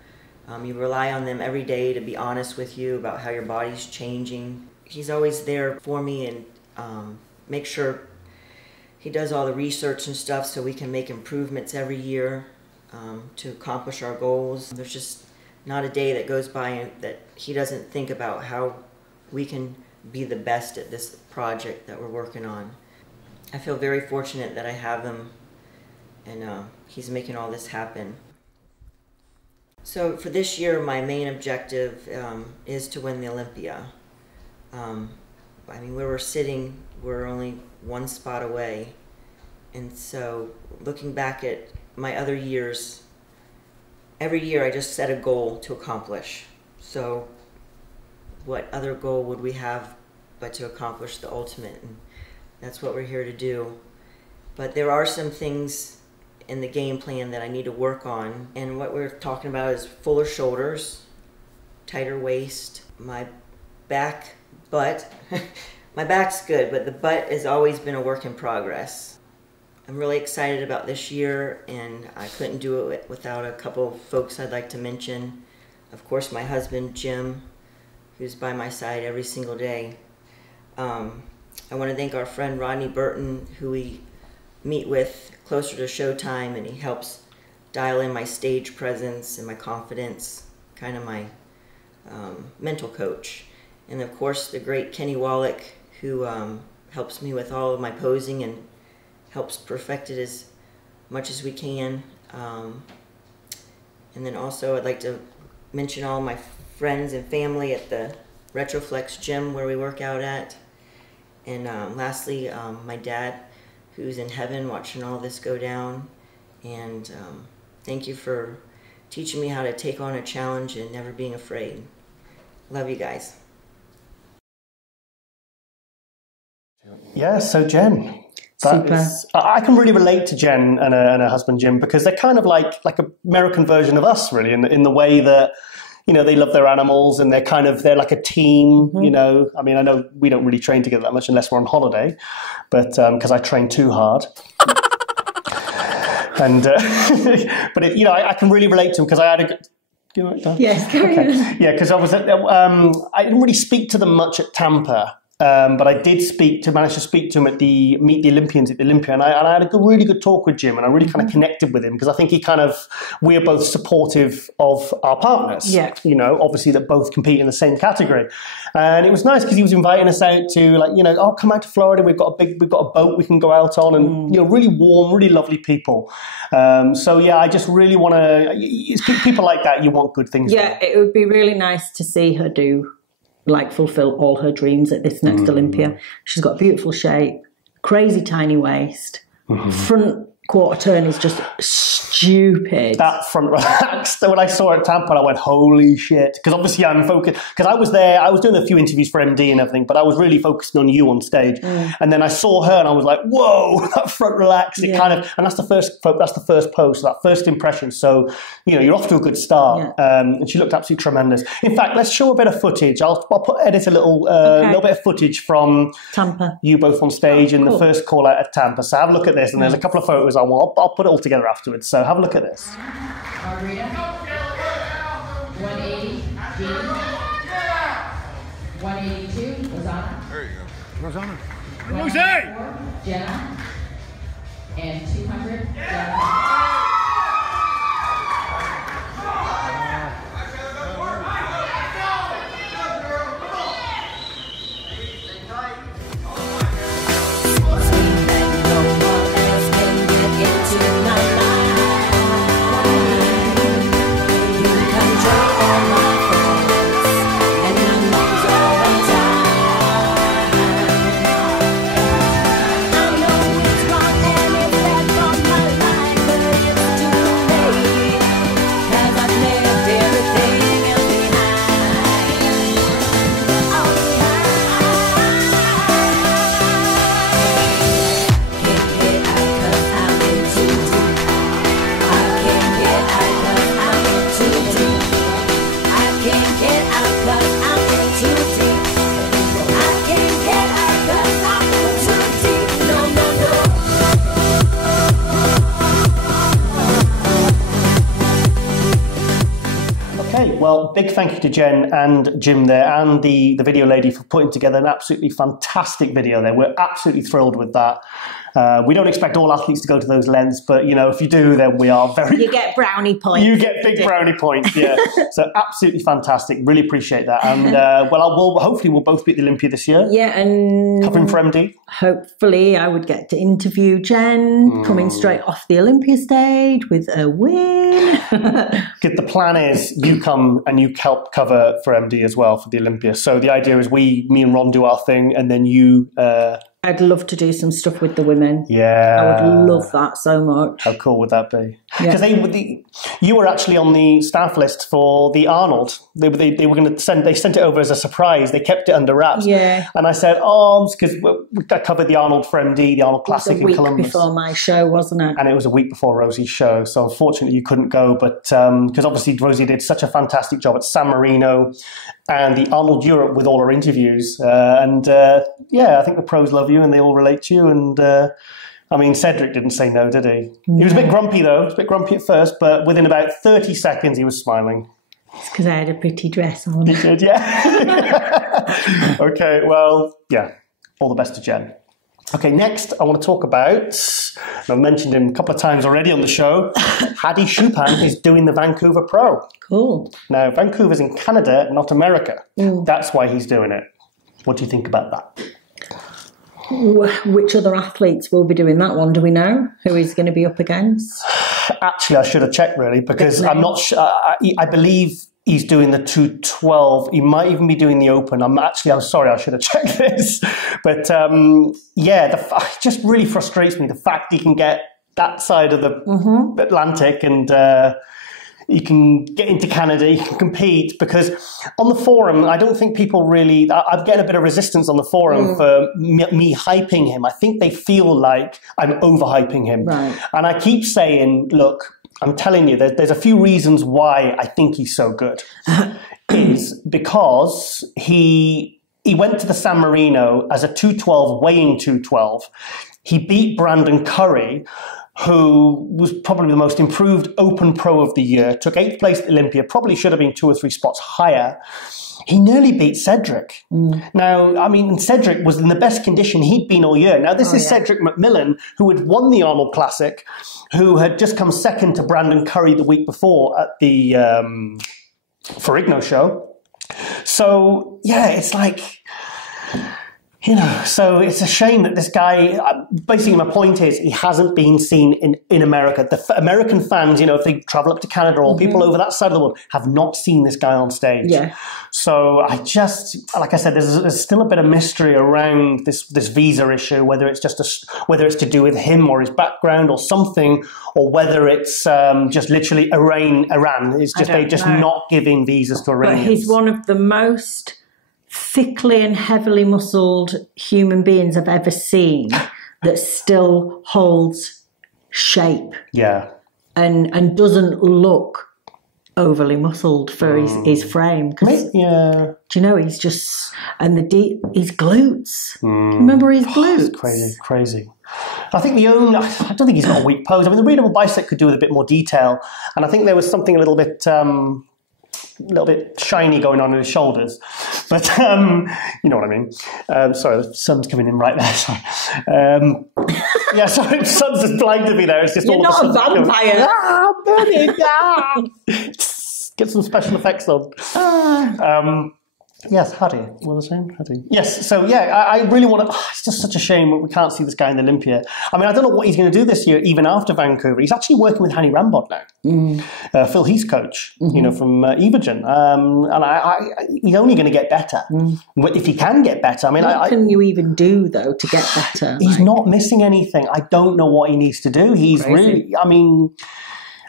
You rely on them every day to be honest with you about how your body's changing. He's always there for me and make sure he does all the research and stuff so we can make improvements every year to accomplish our goals. There's just not a day that goes by that he doesn't think about how we can be the best at this project that we're working on. I feel very fortunate that I have him, and he's making all this happen. So for this year, my main objective is to win the Olympia. I mean, where we're sitting, we're only 1 spot away. And so looking back at my other years, every year I just set a goal to accomplish. So what other goal would we have but to accomplish the ultimate? And that's what we're here to do. But there are some things in the game plan that I need to work on. And what we're talking about is fuller shoulders, tighter waist, my butt. My back's good, but the butt has always been a work in progress. I'm really excited about this year, and I couldn't do it without a couple of folks I'd like to mention. Of course, my husband, Jim, who's by my side every single day. I want to thank our friend Rodney Burton, who we meet with closer to showtime, and he helps dial in my stage presence and my confidence, kind of my mental coach. And of course, the great Kenny Wallach, who helps me with all of my posing and helps perfect it as much as we can. And then also I'd like to mention all my friends and family at the Retroflex gym where we work out at. And lastly, my dad, who's in heaven watching all this go down. And thank you for teaching me how to take on a challenge and never being afraid. Love you guys. Yeah, so Jen. I can really relate to Jen and her husband Jim, because they're kind of like an American version of us, really, in the way that, you know, they love their animals, and they're like a team. You know, I mean, I know we don't really train together that much unless we're on holiday, but because I train too hard. And but it, you know, I can really relate to him, because I had a good. Yes, carry on. Yeah, because I was at, I didn't really speak to them much at Tampa. But I did manage to speak to him at the Meet the Olympians at the Olympia, and I had a really good talk with Jim, and I really kind of connected with him, because I think we are both supportive of our partners. Yeah. You know, obviously that both compete in the same category, and it was nice because he was inviting us out to, like, you know, oh, come out to Florida. We've got a boat we can go out on, and you know, really warm, really lovely people. So yeah, I just really want to. It's people like that you want good things. Yeah, it would be really nice to see her fulfill all her dreams at this next Olympia. She's got beautiful shape, crazy tiny waist, front quarter turn is just stupid. That front relaxed. When I saw her at Tampa, I went, holy shit. Because obviously I'm focused, because I was there, I was doing a few interviews for MD and everything, but I was really focusing on you on stage. And then I saw her and I was like, whoa, that front relax. It kind of, and that's the first post, that first impression. So, you know, you're off to a good start. And she looked absolutely tremendous. In fact, let's show a bit of footage. I'll edit a little bit of footage from Tampa. You both on stage in the first call out at Tampa. So have a look at this, and there's a couple of photos I'll put it all together afterwards. So have a look at this. Margarita, 180, 182, Rosanna. There you go. Rosanna. Rosie! Jenna. And 200, Jenna. Well, big thank you to Jen and Jim there, and the video lady for putting together an absolutely fantastic video there. We're absolutely thrilled with that. We don't expect all athletes to go to those lengths, but, you know, if you do, then we are very... You get brownie points. You get big brownie points, yeah. So absolutely fantastic. Really appreciate that. And, hopefully we'll both be at the Olympia this year. Yeah, and... Covering for MD. Hopefully I would get to interview Jen, coming straight off the Olympia stage with a win. The plan is you come and you help cover for MD as well for the Olympia. So the idea is me and Ron do our thing, and then you... I'd love to do some stuff with the women. Yeah. I would love that so much. How cool would that be? Because you were actually on the staff list for the Arnold. They were going to send it over as a surprise. They kept it under wraps. Yeah. And I said, because I covered the Arnold for MD, the Arnold Classic in Columbus. It was a week before my show, wasn't it? And it was a week before Rosie's show. So unfortunately you couldn't go. But because obviously Rosie did such a fantastic job at San Marino and the Arnold Europe with all her interviews. I think the pros love you and they all relate to you. And I mean, Cedric didn't say no, did he? He was a bit grumpy, though. He was a bit grumpy at first, but within about 30 seconds, he was smiling. It's because I had a pretty dress on. You did, yeah. Okay, well, yeah. All the best to Jen. Okay, next, I want to talk about, and I've mentioned him a couple of times already on the show, Hadi Choopan is doing the Vancouver Pro. Cool. Now, Vancouver's in Canada, not America. That's why he's doing it. What do you think about that? Which other athletes will be doing that one? Do we know who he's going to be up against? Actually, I should have checked, really, because I'm not sure. I believe he's doing the 212. He might even be doing the Open. I'm sorry, I should have checked this. But it just really frustrates me, the fact he can get that side of the Atlantic and you can get into Canada, you can compete, because on the forum, I don't think people really, I'm getting a bit of resistance on the forum for me hyping him. I think they feel like I'm overhyping him. Right. And I keep saying, look, I'm telling you, there's a few reasons why I think he's so good. Is because he went to the San Marino as a 212, weighing 212. He beat Brandon Curry, who was probably the most improved Open Pro of the year, took 8th place at Olympia, probably should have been 2 or 3 spots higher. He nearly beat Cedric. Now, I mean, Cedric was in the best condition he'd been all year. Now, this is Cedric McMillan, who had won the Arnold Classic, who had just come second to Brandon Curry the week before at the Ferrigno show. So, yeah, it's like, so it's a shame that this guy, basically my point is he hasn't been seen in America. The American fans, if they travel up to Canada or people over that side of the world, have not seen this guy on stage. Yeah. So I just, like I said, there's still a bit of mystery around this visa issue, whether it's to do with him or his background or something, or whether it's just literally Iran. It's just not giving visas to Iranians. But he's one of the most thickly and heavily muscled human beings I've ever seen that still holds shape. Yeah. And doesn't look overly muscled for his frame. Yeah. Do you know, he's just, and his glutes. Remember his glutes? It's crazy. I think I don't think he's got a weak pose. I mean, the readable bicep could do with a bit more detail. And I think there was something a little bit shiny going on in his shoulders, but you know what I mean. Sorry, the sun's coming in right there. Sorry. Sorry, the sun's just blinded me there. It's just you're not a vampire. I'm burning. Get some special effects on. Yes, Hadi. What was I saying? Hadi. Yes, so I really want to. It's just such a shame we can't see this guy in Olympia. I mean, I don't know what he's going to do this year, even after Vancouver. He's actually working with Hani Rambod now, Phil Heath's coach, from Evergen. And he's only going to get better. If he can get better. I mean, what can you even do, though, to get better? He's not missing anything. I don't know what he needs to do. He's really, I mean,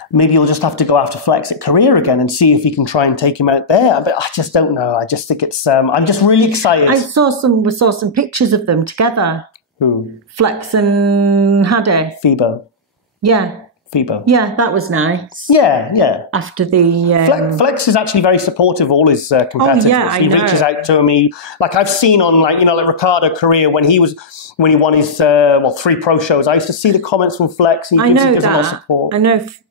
maybe he'll just have to go after Flex at Korea again and see if he can try and take him out there. But I just don't know. I just think it's. I'm just really excited. We saw some pictures of them together. Who? Flex and Hadi. FIBO. Yeah. FIBO. Yeah, that was nice. Yeah. After the Flex is actually very supportive of all his competitors. Oh, yeah, he reaches out to me. Like I've seen on like Ricardo Correia when he won his 3 pro shows. I used to see the comments from Flex. And he gives a lot of support.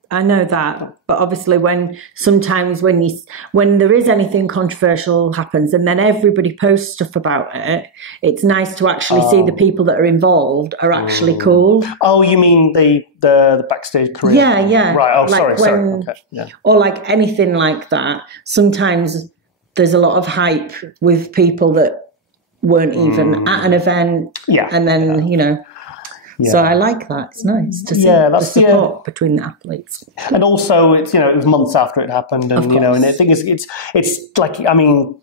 I know that, but obviously when there is anything controversial happens and then everybody posts stuff about it, it's nice to actually see the people that are involved are actually cool. Oh, you mean the backstage career? Yeah. Right. Oh, sorry. Okay. Yeah. Or like anything like that. Sometimes there's a lot of hype with people that weren't even at an event. Yeah. And then So I like that. It's nice to see the support between the athletes. And also, it's it was months after it happened, and and the thing is, it's like, I mean,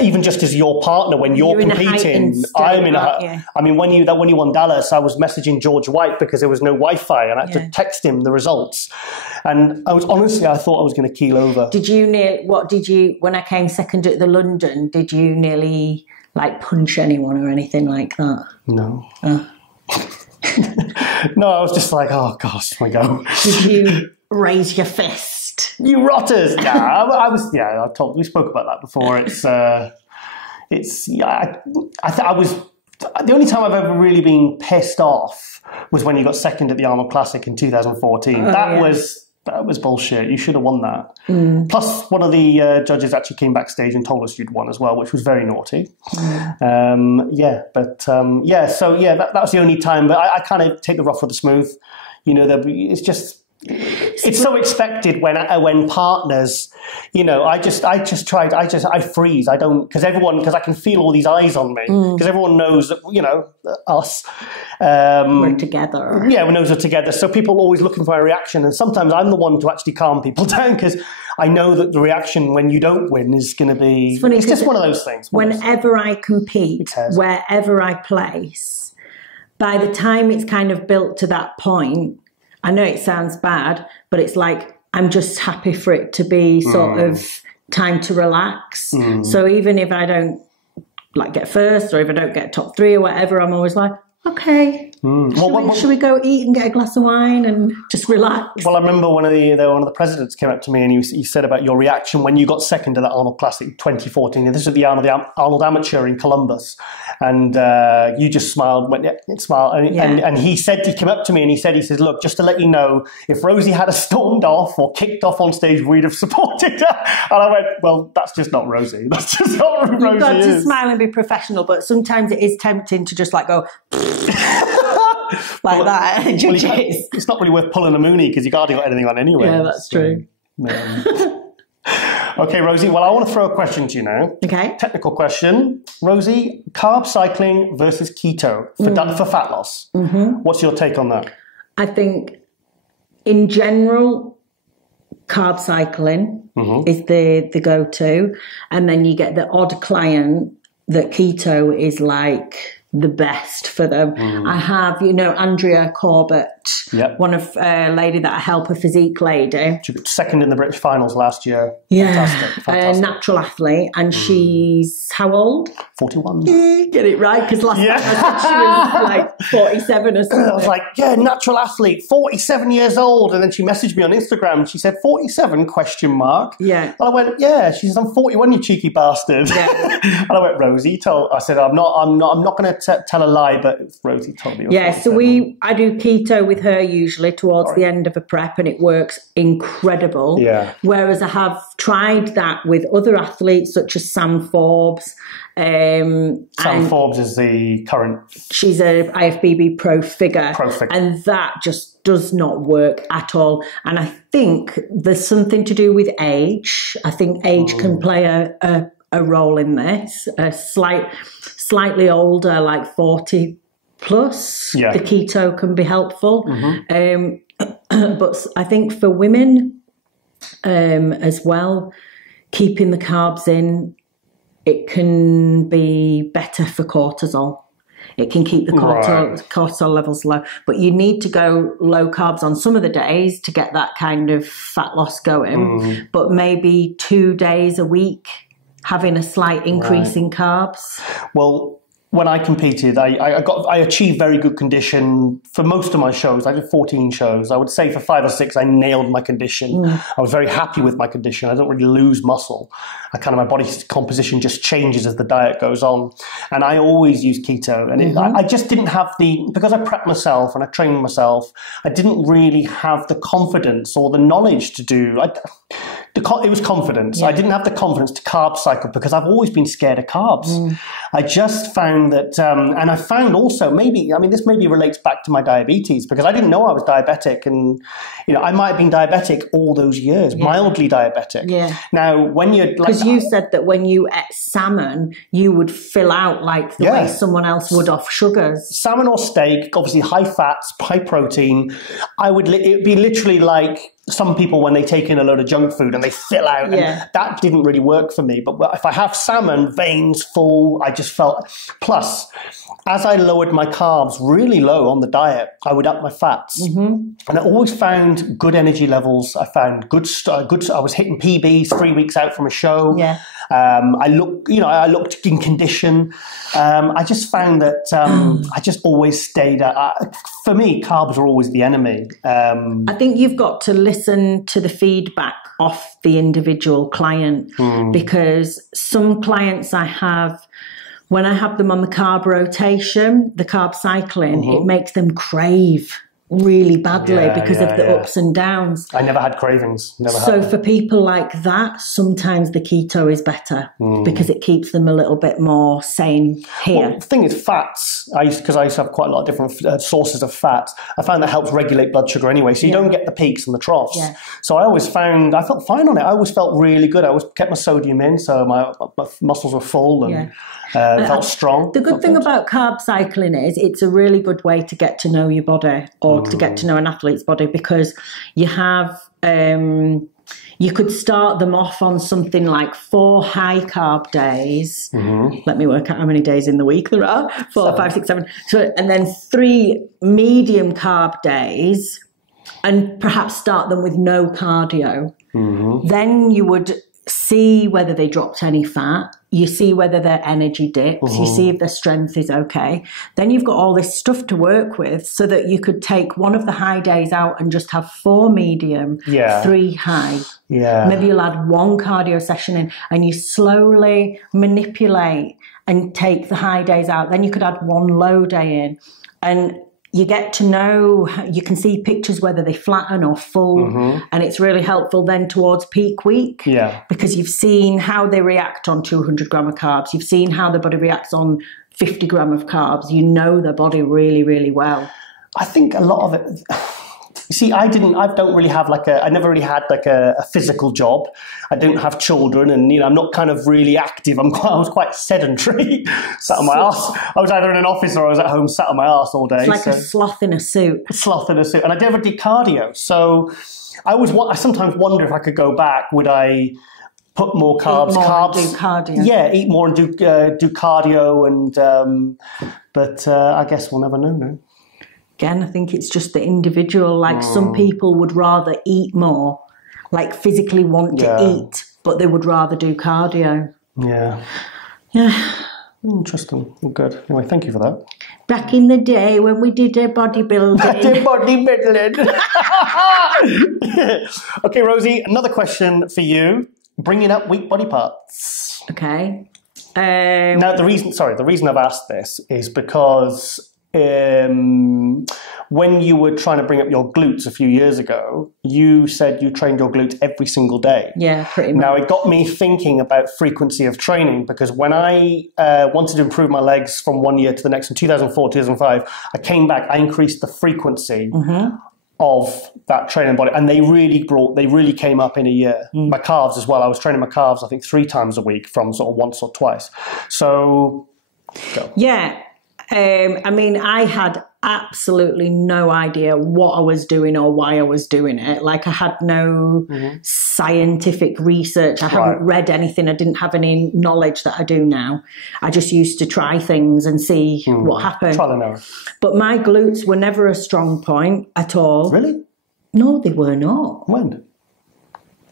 even just as your partner when you're competing, I'm in a. I mean, when you won Dallas, I was messaging George White because there was no Wi-Fi, and I had to text him the results. And I thought I was going to keel over. When I came second at the London, did you nearly like punch anyone or anything like that? No. No, I was just like, oh gosh, my God. Did you raise your fist? You rotters! Yeah, I was. Yeah, we spoke about that before. I was. The only time I've ever really been pissed off was when you got second at the Arnold Classic in 2014. That was bullshit. You should have won that. Plus, one of the judges actually came backstage and told us you'd won as well, which was very naughty. That was the only time. But I kind of take the rough with the smooth. It's just. It's so expected when partners, I freeze. I don't, because I can feel all these eyes on me, because everyone knows that, us. We're together. Yeah, we know we're together. So people are always looking for a reaction. And sometimes I'm the one to actually calm people down, because I know that the reaction when you don't win is going to be, it's just one of those things. Whenever I compete, wherever I place, by the time it's kind of built to that point, I know it sounds bad, but it's like I'm just happy for it to be sort of time to relax. So even if I don't get first, or if I don't get top 3 or whatever, I'm always like, okay, should we go eat and get a glass of wine and just relax? Well, I remember one of the presidents came up to me and he said about your reaction when you got second to that Arnold Classic 2014. And this was the Arnold Amateur in Columbus. And you just smiled, and he said, he came up to me and he says, look, just to let you know, if Rosie had stormed off or kicked off on stage, we'd have supported her. And I went, well, that's just not Rosie. That's just not who Rosie is. You've got to smile and be professional, but sometimes it is tempting to just go that. It's not really worth pulling a Mooney because you hardly got anything on anyway. Yeah, that's true. Okay, Rosie, well, I want to throw a question to you now. Okay. Technical question. Rosie, carb cycling versus keto for fat loss. What's your take on that? I think, in general, carb cycling is the go-to. And then you get the odd client that keto is like the best for them. I have, Andrea Corbett, one of lady that I help, a physique lady. She got second in the British finals last year. Yeah. Fantastic. A natural athlete. And she's how old? 41. Get it right, because last time I said she was 47 or something. I was like, natural athlete, 47 years old. And then she messaged me on Instagram. She said, 47, ? Yeah. And I went, she says, I'm 41, you cheeky bastard. Yeah. And I went, Rosie, I said, I'm not going to tell a lie, but Rosie told me. So I do keto with her usually towards the end of a prep, and it works incredible. Yeah. Whereas I have tried that with other athletes such as Sam Forbes. Sam Forbes is the current. She's a IFBB pro figure. And that just does not work at all. And I think there's something to do with age. I think age can play a role in this. Slightly older, like 40 plus, the keto can be helpful. But I think for women as well, keeping the carbs in, it can be better for cortisol. It can keep the cortisol levels low. But you need to go low carbs on some of the days to get that kind of fat loss going. But maybe 2 days a week, having a slight increase in carbs. Well, when I competed, I achieved very good condition for most of my shows. I did 14 shows. I would say for 5 or 6, I nailed my condition. I was very happy with my condition. I don't really lose muscle. My body composition just changes as the diet goes on. And I always use keto. And I just didn't have because I prepped myself and I trained myself, I didn't really have the confidence or the knowledge to do. It was confidence. Yeah. I didn't have the confidence to carb cycle because I've always been scared of carbs. I just found that, and I found also this maybe relates back to my diabetes because I didn't know I was diabetic, and I might have been diabetic all those years, mildly diabetic. Yeah. Now, when you're because you said that when you ate salmon, you would fill out like the way someone else would off sugars. Salmon or steak, obviously high fats, high protein. It'd be literally like some people when they take in a load of junk food and they fill out. And that didn't really work for me. But if I have salmon, veins full, I just felt. Plus, as I lowered my carbs really low on the diet, I would up my fats. And I always found good energy levels. I found good. I was hitting PBs 3 weeks out from a show. Yeah. I looked in condition. I just found that I just always stayed. For me, carbs are always the enemy. I think you've got to listen to the feedback off the individual client because some clients I have, when I have them on the carb rotation, the carb cycling, it makes them crave really badly because of the ups and downs. I never had cravings. For people like that, sometimes the keto is better because it keeps them a little bit more sane here. Well, the thing is, fats, because I used to have quite a lot of different sources of fat, I found that helps regulate blood sugar anyway, so you don't get the peaks and the troughs. Yeah. So I always found, I felt fine on it. I always felt really good. I always kept my sodium in, so my muscles were full and felt strong. The good thing about carb cycling is it's a really good way to get to know your body or to get to know an athlete's body because you have, you could start them off on something like 4 high carb days. Let me work out how many days in the week there are. 4, 5, 6, 7. So, and then 3 medium carb days and perhaps start them with no cardio. Then you would see whether they dropped any fat. You see whether their energy dips. You see if their strength is okay. Then you've got all this stuff to work with so that you could take one of the high days out and just have 4 medium, 3 high. Maybe you'll add 1 cardio session in and you slowly manipulate and take the high days out. Then you could add 1 low day in. And you get to know, you can see pictures whether they flatten or full, and it's really helpful then towards peak week because you've seen how they react on 200 gram of carbs. You've seen how the body reacts on 50 gram of carbs. You know their body really, really well. I think a lot of it... See, I don't really have I never really had a physical job. I don't have children and, I'm not kind of really active. I was quite sedentary, sat on my arse. I was either in an office or I was at home sat on my arse all day. It's like a sloth in a suit. A sloth in a suit. And I never did cardio. So I sometimes wonder if I could go back, would I put more carbs? Eat more and do cardio. Yeah, eat more and do cardio. And but I guess we'll never know now. Again, I think it's just the individual. Like some people would rather eat more, like physically want to eat, but they would rather do cardio. Yeah. Interesting. Well, good. Anyway, thank you for that. Back in the day when we did a bodybuilding. Okay, Rosie, another question for you. Bringing up weak body parts. Okay. Now, the reason I've asked this is because when you were trying to bring up your glutes a few years ago, you said you trained your glutes every single day. Yeah, pretty much. Now, it got me thinking about frequency of training because when I wanted to improve my legs from one year to the next, in 2004, 2005, I came back, I increased the frequency of that training body, and they really came up in a year. My calves as well. I was training my calves, I think, 3 times a week from sort of once or twice. So, go. Yeah. I mean, I had absolutely no idea what I was doing or why I was doing it. Like I had no scientific research. I haven't read anything. I didn't have any knowledge that I do now. I just used to try things and see what happened. Trial and error. But my glutes were never a strong point at all. Really? No, they were not. When?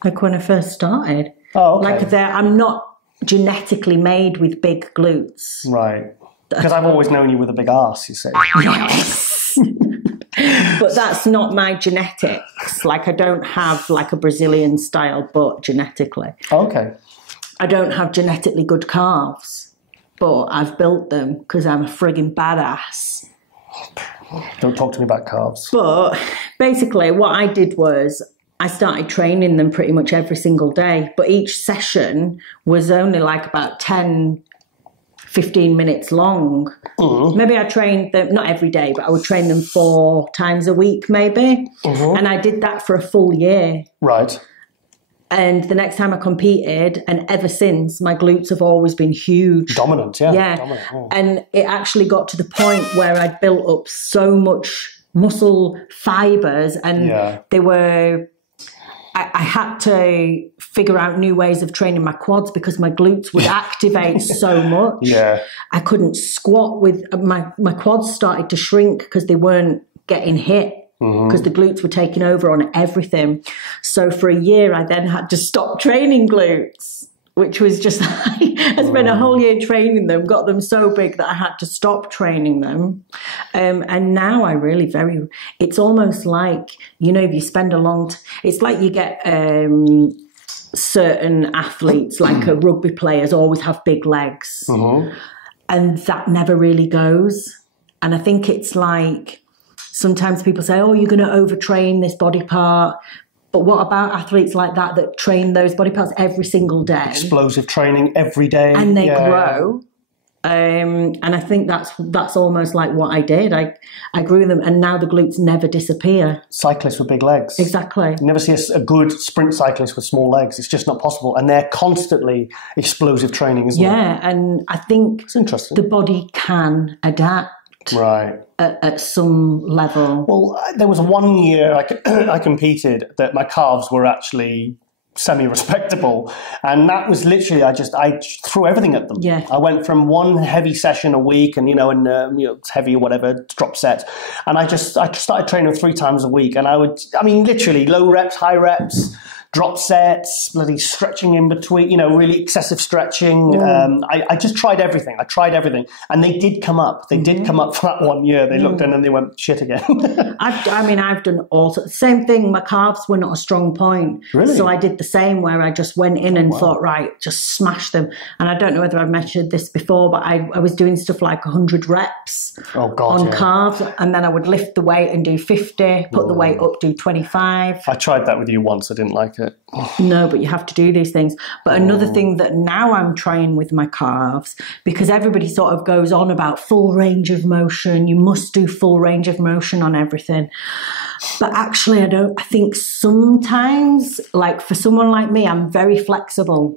Like when I first started. Oh, okay. Like I'm not genetically made with big glutes. Right. Because I've always known you with a big arse, you say. Yes. But that's not my genetics. Like I don't have like a Brazilian style butt genetically. Okay. I don't have genetically good calves, but I've built them because I'm a frigging badass. Don't talk to me about calves. But basically what I did was I started training them pretty much every single day, but each session was only like about 10, 15 minutes long. Maybe I trained them, not every day, but I would train them 4 times a week maybe. And I did that for a full year. Right. And the next time I competed, and ever since, my glutes have always been huge. Dominant, yeah. Dominant, yeah. And it actually got to the point where I'd built up so much muscle fibers, and they were... I had to figure out new ways of training my quads because my glutes would activate so much. Yeah. I couldn't squat with my quads started to shrink because they weren't getting hit because the glutes were taking over on everything. So for a year, I then had to stop training glutes, which was just I spent a whole year training them, got them so big that I had to stop training them. And now I really it's almost like, you know, if you spend it's like you get certain athletes, like rugby players, always have big legs. And that never really goes. And I think it's like, sometimes people say, oh, you're going to overtrain this body part. But what about athletes like that train those body parts every single day? Explosive training every day. And they grow. And I think that's almost like what I did. I grew them, and now the glutes never disappear. Cyclists with big legs. Exactly. You never see a good sprint cyclist with small legs. It's just not possible. And they're constantly explosive training, isn't it? Yeah, and I think it's interesting. The body can adapt. Right. At some level. Well, there was 1 year I competed that my calves were actually semi-respectable, and that was literally I threw everything at them. Yeah. I went from one heavy session a week, and heavy or whatever drop set, and I started training 3 times a week, and literally low reps, high reps, drop sets, bloody stretching in between, really excessive stretching. I just tried everything. And they did come up. They did come up for that 1 year. They looked and then they went shit again. I've done all sorts. Same thing. My calves were not a strong point. Really? So I did the same where I just went in and thought, right, just smash them. And I don't know whether I've mentioned this before, but I was doing stuff like 100 reps on calves. And then I would lift the weight and do 50, put the weight up, do 25. I tried that with you once. I didn't like it. No, but you have to do these things. But another thing that now I'm trying with my calves, because everybody sort of goes on about full range of motion, you must do full range of motion on everything. But actually, I think sometimes, like for someone like me, I'm very flexible.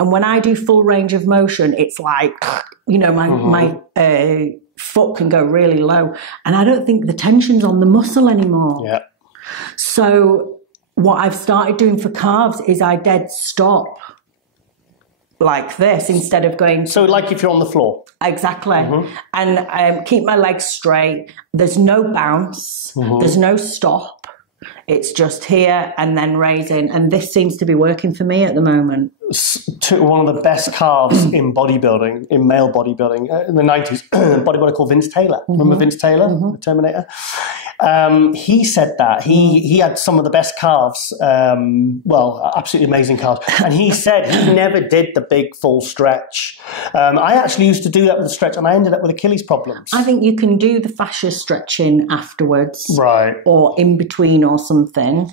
And when I do full range of motion, it's like, my foot can go really low. And I don't think the tension's on the muscle anymore. Yeah. So what I've started doing for calves is I dead stop like this instead of going... So like if you're on the floor? Exactly. And keep my legs straight. There's no bounce. There's no stop. It's just here and then raising. And this seems to be working for me at the moment. One of the best calves in bodybuilding, in male bodybuilding, in the 90s, a bodybuilder called Vince Taylor. Remember Vince Taylor, the Terminator? He said that. He had some of the best calves, absolutely amazing calves. And he said he never did the big full stretch. I actually used to do that with the stretch, and I ended up with Achilles problems. I think you can do the fascia stretching afterwards. Right. Or in between or something.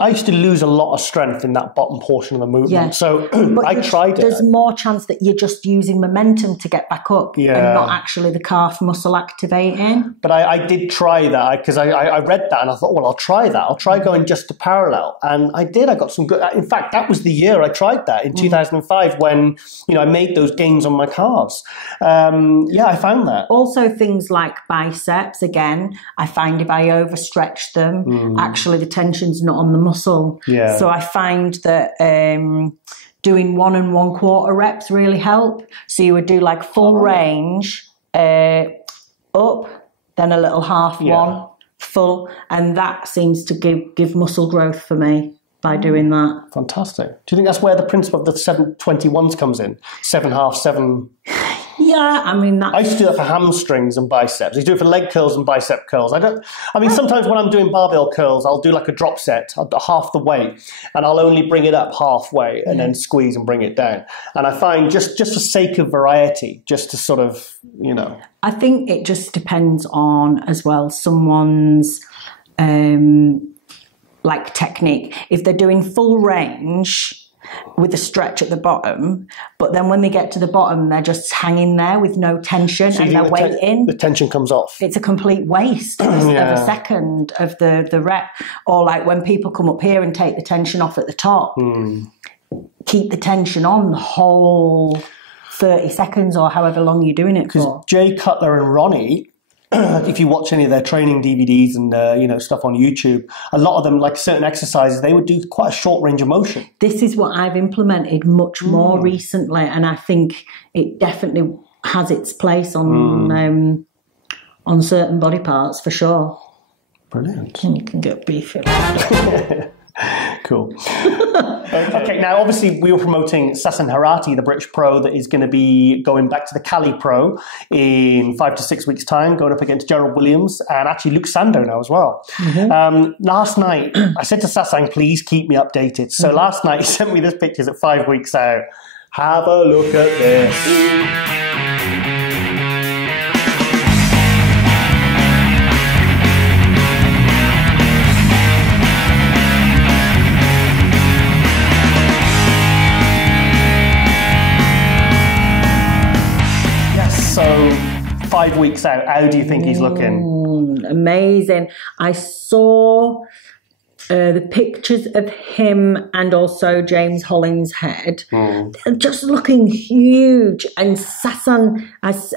I used to lose a lot of strength in that bottom portion of the movement. Yeah. So I tried it. There's more chance that you're just using momentum to get back up and not actually the calf muscle activating. But I did try that because I read that and I thought, well, I'll try that. I'll try going just to parallel. And I did. I got some good... In fact, that was the year I tried that in 2005 when, I made those gains on my calves. I found that. Also things like biceps, again, I find if I overstretch them, actually the tension's not on the muscle. Yeah. So I find that doing 1 1/4 reps really help. So you would do like full range, up, then a little half one, full, and that seems to give muscle growth for me by doing that. Fantastic. Do you think that's where the principle of the 7/21s comes in? 7 half, 7... Yeah, I mean... I used to do that for hamstrings and biceps. I used to do it for leg curls and bicep curls. Sometimes when I'm doing barbell curls, I'll do like a drop set, half the weight, and I'll only bring it up halfway and then squeeze and bring it down. And I find just for sake of variety, just to sort of, I think it just depends on, as well, someone's... like technique. If they're doing full range with a stretch at the bottom, but then when they get to the bottom, they're just hanging there with no tension and they're waiting. The tension comes off. It's a complete waste of a second of the rep. Or like when people come up here and take the tension off at the top, keep the tension on the whole 30 seconds or however long you're doing it for. Jay Cutler and Ronnie, if you watch any of their training DVDs and stuff on YouTube, a lot of them, like certain exercises, they would do quite a short range of motion. This is what I've implemented much more recently, and I think it definitely has its place on certain body parts for sure. Brilliant. And you can get beefy. Cool. Okay, now obviously we were promoting Sasan Harati, the British pro that is going to be going back to the Cali Pro in 5 to 6 weeks' time, going up against Gerald Williams and actually Luke Sando now as well. Last night, I said to Sasan, please keep me updated. So last night he sent me this pictures at 5 weeks out. Have a look at this. So 5 weeks out, how do you think he's looking? Amazing. I saw the pictures of him and also James Hollins' head. They're just looking huge. And Sasan has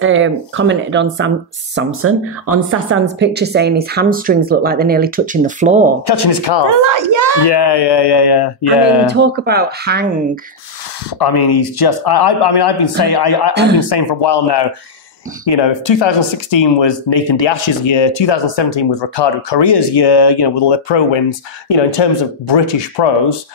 commented on Sasan's picture saying his hamstrings look like they're nearly touching the floor. Touching his calf. They're like, Yeah. I mean, talk about hang. I mean, he's just. I've been saying for a while now. 2016 was Nathan Diash's year. 2017 was Ricardo Correia's year. With all their pro wins. In terms of British pros.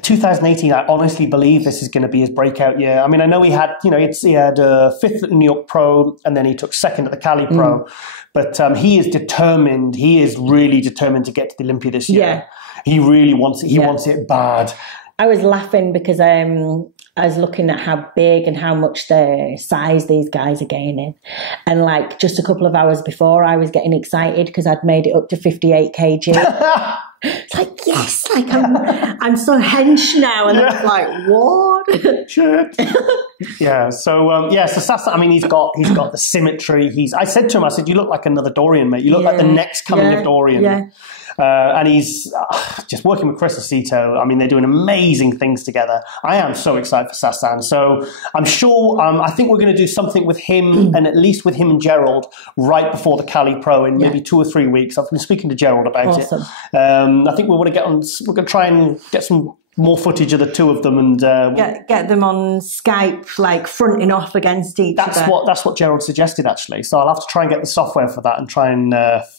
2018, I honestly believe this is going to be his breakout year. I mean, I know he had, he had 5th at the New York Pro, and then he took 2nd at the Cali Pro. But he is determined. He is really determined to get to the Olympia this year. Yeah. He really wants it. He wants it bad. I was laughing because I was looking at how big and how much the size these guys are gaining. And like just a couple of hours before, I was getting excited because I'd made it up to 58 kg. It's like, yes, like I'm so hench now. And I'm like, what? Shit. So Sasan, I mean, he's got the symmetry. I said to him, I said, you look like another Dorian, mate. You look like the next coming of Dorian. Yeah. And he's just working with Chris Aceto. I mean, they're doing amazing things together. I am so excited for Sasan. So I'm sure, I think we're going to do something with him and at least with him and Gerald right before the Cali Pro in maybe 2 or 3 weeks. I've been speaking to Gerald about it. I think we want to we're going to try and get some more footage of the two of them and get them on Skype, like fronting off against each other. That's what Gerald suggested, actually. So I'll have to try and get the software for that and try and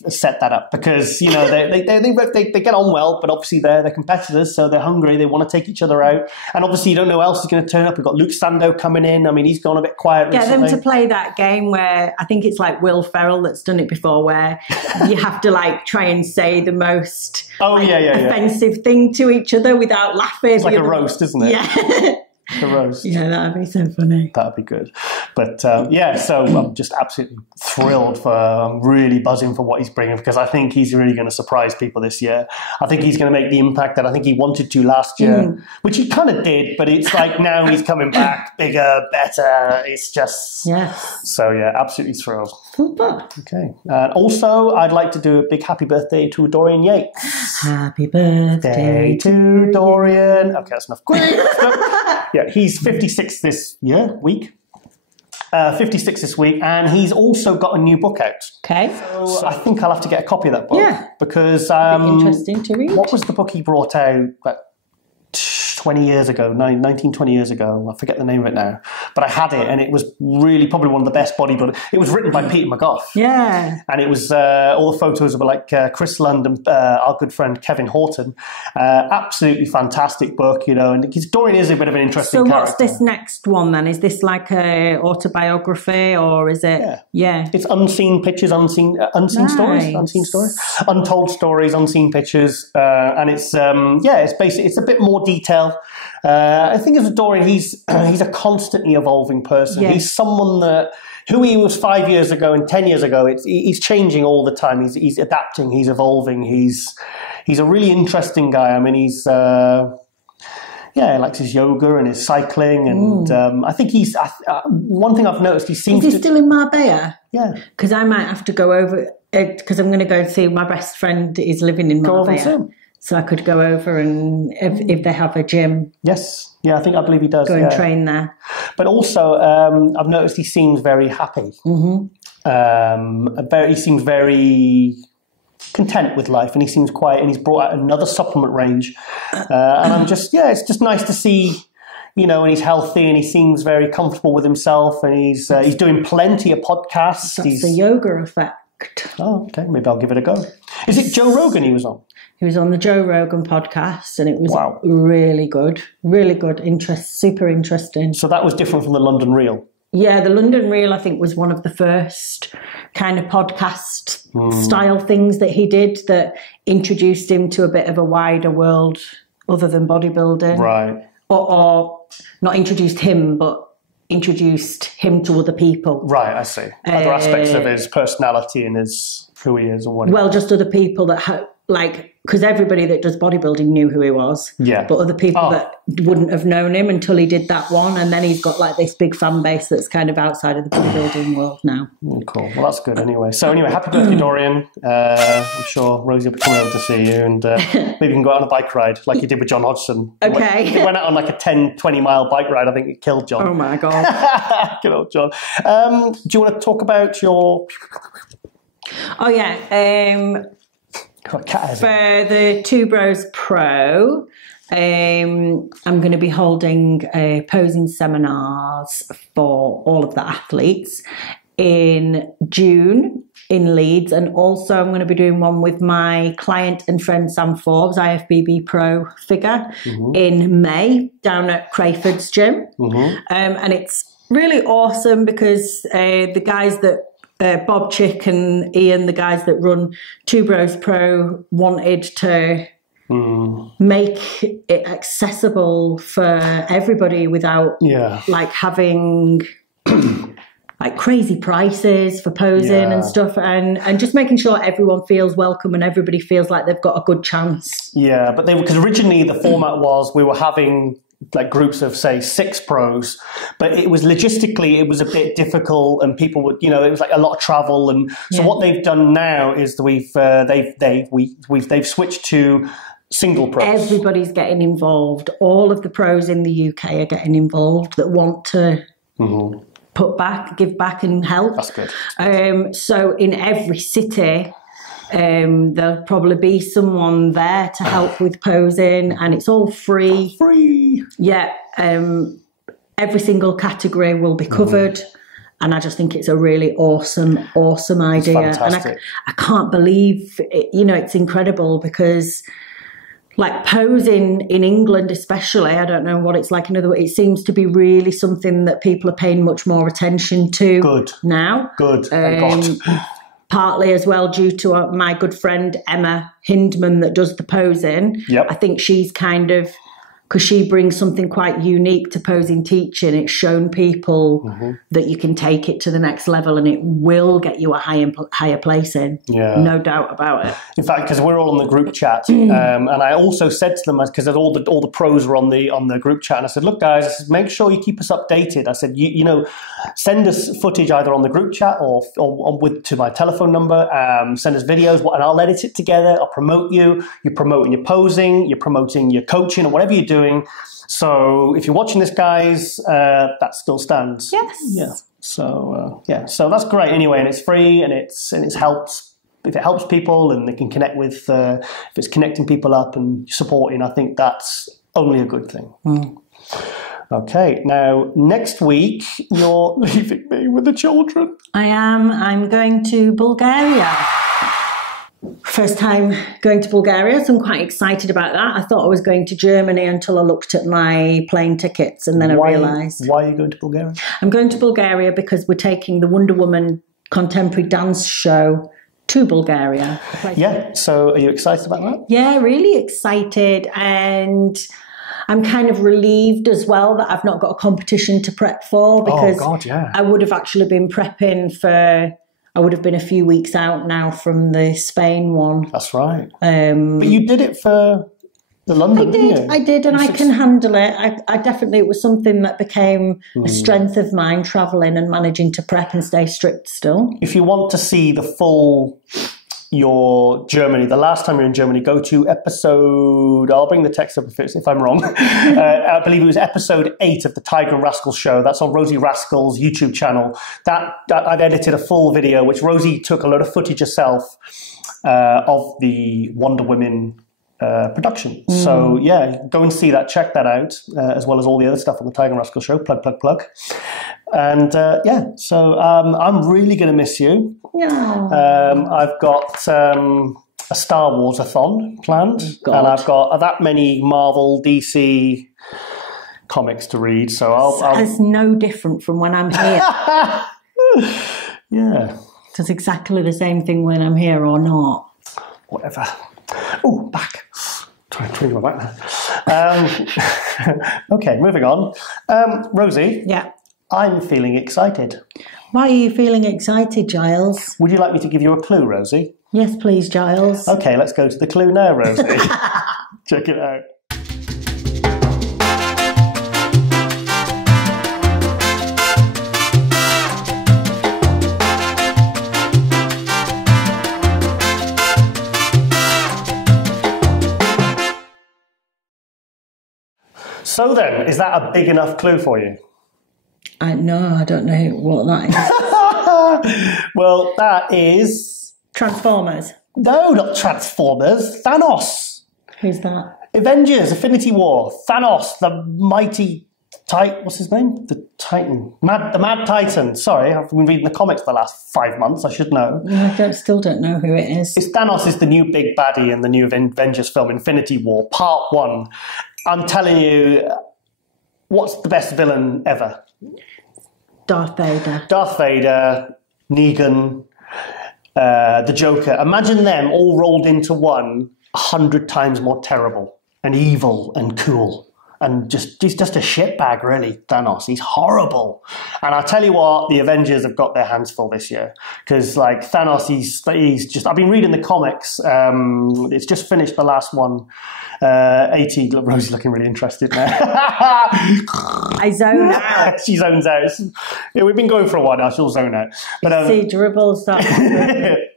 set that up because they get on well, but obviously they're competitors, so they're hungry. They want to take each other out, and obviously you don't know who else is going to turn up. We've got Luke Sando coming in. I mean, he's gone a bit quiet recently. Get them to play that game where I think it's like Will Ferrell that's done it before, where you have to like try and say the most offensive thing to each other without laughing. It's like a roast, isn't it? Yeah. A roast. Yeah, that'd be so funny. That'd be good. But so I'm just absolutely thrilled I'm really buzzing for what he's bringing because I think he's really going to surprise people this year. I think he's going to make the impact that I think he wanted to last year, which he kind of did, but it's like now he's coming back bigger, better. It's just... So, absolutely thrilled. Super. Okay. Also, I'd like to do a big happy birthday to Dorian Yates. Happy birthday to Dorian. Okay, that's enough. Yeah, he's 56 this week. 56 this week, and he's also got a new book out. Okay. So I think I'll have to get a copy of that book. Yeah. Because... interesting to read. What was the book he brought out 20 years ago, 19, 20 years ago? I forget the name of it now. But I had it, and it was really probably one of the best bodybuilders. It was written by Peter McGough. Yeah. And it was, all the photos were like Chris Lund and our good friend Kevin Horton. Absolutely fantastic book, and Dorian is a bit of an interesting character. So what's this next one then? Is this like a autobiography or is it? Yeah. It's unseen pictures, unseen stories, untold stories, unseen pictures. And it's, it's basically, it's a bit more detail. I think as a Dorian, he's a constantly evolving person. Yeah. He's someone that who he was 5 years ago and 10 years ago. He's changing all the time. He's adapting. He's evolving. He's he's a really interesting guy. I mean, he's he likes his yoga and his cycling, and I think he's one thing I've noticed. He seems Is he still in Marbella? Yeah, because I might have to go over because I'm going to go and see my best friend is living in Marbella. So I could go over and if they have a gym. Yes. Yeah, I believe he does. Go and train there. But also, I've noticed he seems very happy. He seems very content with life, and he seems quiet, and he's brought out another supplement range. And I'm just, it's just nice to see, and he's healthy, and he seems very comfortable with himself, and he's doing plenty of podcasts. That's the yoga effect. Oh, okay. Maybe I'll give it a go. Is it Joe Rogan he was on? He was on the Joe Rogan podcast, and it was really good. Really good. Super interesting. So that was different from the London Reel? Yeah, the London Reel, I think, was one of the first kind of podcast style things that he did that introduced him to a bit of a wider world other than bodybuilding. Right. Or not introduced him, but introduced him to other people. Right, I see. Other aspects of his personality and who he is or what. Well, just other people that because everybody that does bodybuilding knew who he was. Yeah. But other people that wouldn't have known him until he did that one, and then he's got like this big fan base that's kind of outside of the bodybuilding world now. Cool. Well, that's good anyway. So anyway, happy birthday, Dorian. I'm sure Rosie will be coming over to see you, and maybe you can go out on a bike ride like you did with John Hodgson. Okay. He went out on like a 10, 20-mile bike ride. I think it killed John. Oh, my God. Good old John. Do you want to talk about your... Oh, yeah. For the Two Bros Pro, I'm going to be holding posing seminars for all of the athletes in June in Leeds, and also I'm going to be doing one with my client and friend Sam Forbes, IFBB Pro figure, in May down at Crayford's gym. And it's really awesome because the guys that Bob Chick and Ian, the guys that run Two Bros Pro, wanted to make it accessible for everybody without like having like crazy prices for posing and stuff, and just making sure everyone feels welcome and everybody feels like they've got a good chance. Yeah, but because originally the format was we were having like groups of say 6 pros, but it was logistically it was a bit difficult, and people would it was like a lot of travel, and so what they've done now is they've switched to single pros. Everybody's getting involved. All of the pros in the UK are getting involved that want to give back and help. That's good. So in every city there'll probably be someone there to help with posing, and it's all free. Yeah. Every single category will be covered, and I just think it's a really awesome idea. And I can't believe it, it's incredible because like posing in England especially, I don't know what it's like in other words, it seems to be really something that people are paying much more attention to now. Good. Thank God. Partly as well due to my good friend Emma Hindman that does the posing. I think she's kind of, because she brings something quite unique to posing teaching, it's shown people that you can take it to the next level and it will get you a higher place in. No doubt about it. In fact, because we're all on the group chat, and I also said to them, because all the pros were on the group chat, and I said, look guys, I said, make sure you keep us updated. I said, you send us footage either on the group chat or to my telephone number, send us videos, and I'll edit it together, I'll promote you, you're promoting your posing, you're promoting your coaching, or whatever you're doing. So if you're watching this, guys, that still stands. Yes. Yeah. So so that's great anyway, and it's free, and it helps. If it helps people and they can connect with, if it's connecting people up and supporting, I think that's only a good thing. Okay, now next week you're leaving me with the children. I am. I'm going to Bulgaria. First time going to Bulgaria, so I'm quite excited about that. I thought I was going to Germany until I looked at my plane tickets, and then I realised. Why are you going to Bulgaria? I'm going to Bulgaria because we're taking the Wonder Woman contemporary dance show to Bulgaria. Yeah, so are you excited about that? Yeah, really excited, and I'm kind of relieved as well that I've not got a competition to prep for, because I would have actually been prepping for I would have been a few weeks out now from the Spain one. That's right. But you did it for the London, didn't you? I did, and I can handle it. I definitely, it was something that became a strength of mine, travelling and managing to prep and stay strict still. If you want to see the full, your Germany, the last time you're in Germany, go to episode, I'll bring the text up if I'm wrong. I believe it was episode 8 of the Tiger and Rascal show. That's on Rosie Rascal's YouTube channel. That I'd edited a full video, which Rosie took a lot of footage herself of the Wonder Women production. So yeah, go and see that, check that out, as well as all the other stuff on the Tiger and Rascal show. Plug. And yeah, so I'm really going to miss you. Yeah. I've got a Star Wars-a-thon planned, and I've got that many Marvel, DC comics to read. So I'll It's no different from when I'm here. Yeah. It's exactly the same thing when I'm here or not. Whatever. Oh, back. Trying to twing my back there. Okay, moving on. Rosie. Yeah. I'm feeling excited. Why are you feeling excited, Giles? Would you like me to give you a clue, Rosie? Yes, please, Giles. Okay, let's go to the clue now, Rosie. Check it out. So then, is that a big enough clue for you? No, I don't know what that is. Well, that is... Transformers. No, not Transformers. Thanos. Who's that? Avengers, Infinity War. Thanos, the mighty... What's his name? The Titan. The Mad Titan. Sorry, I've been reading the comics the last 5 months. I should know. I still don't know who it is. Thanos is the new big baddie in the new Avengers film, Infinity War, Part 1. I'm telling you, what's the best villain ever? Darth Vader. Darth Vader, Negan, the Joker. Imagine them all rolled into one, 100 times more terrible and evil and cool. And he's just a shitbag, really, Thanos. He's horrible. And I'll tell you what, the Avengers have got their hands full this year. Because, like, Thanos, he's just... I've been reading the comics. It's just finished the last one. 80... Rosie's looking really interested now. I zone out. She zones out. Yeah, we've been going for a while now. She'll zone out. But, see dribbles that.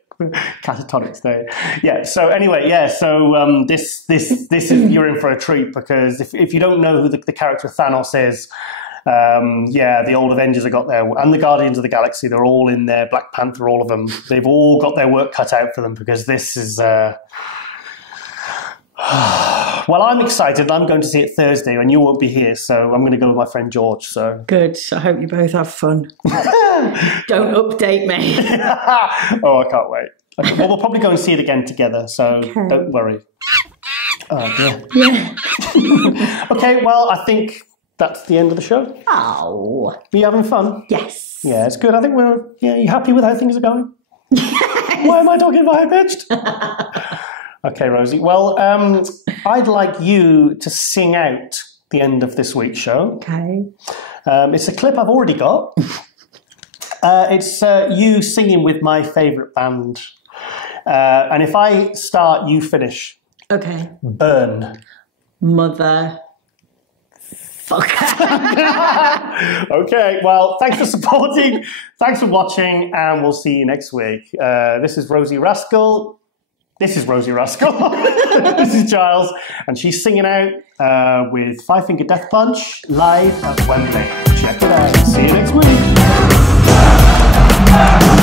Catatonic state. Yeah. So anyway, yeah. So this is, you're in for a treat, because if you don't know who the character Thanos is, yeah, the old Avengers have got their, and the Guardians of the Galaxy, they're all in there. Black Panther, all of them. They've all got their work cut out for them, because this is. Well, I'm excited. I'm going to see it Thursday, and you won't be here, so I'm going to go with my friend George. So good. I hope you both have fun. Don't update me. Oh, I can't wait. Okay, well, we'll probably go and see it again together, so don't worry. Oh, dear. Yeah. Okay, well, I think that's the end of the show. Oh. Are you having fun? Yes. Yeah, it's good. I think you happy with how things are going? Yes. Why am I talking high-pitched? Okay, Rosie. Well, I'd like you to sing out the end of this week's show. Okay. It's a clip I've already got. It's you singing with my favourite band. And if I start, you finish. Okay. Burn. Mother. Fuck. Okay, well, thanks for supporting. Thanks for watching, and we'll see you next week. This is Rosie Rascal. This is Rosie Rascal. This is Giles, and she's singing out with Five Finger Death Punch live at Wembley. Check it out. See you next week.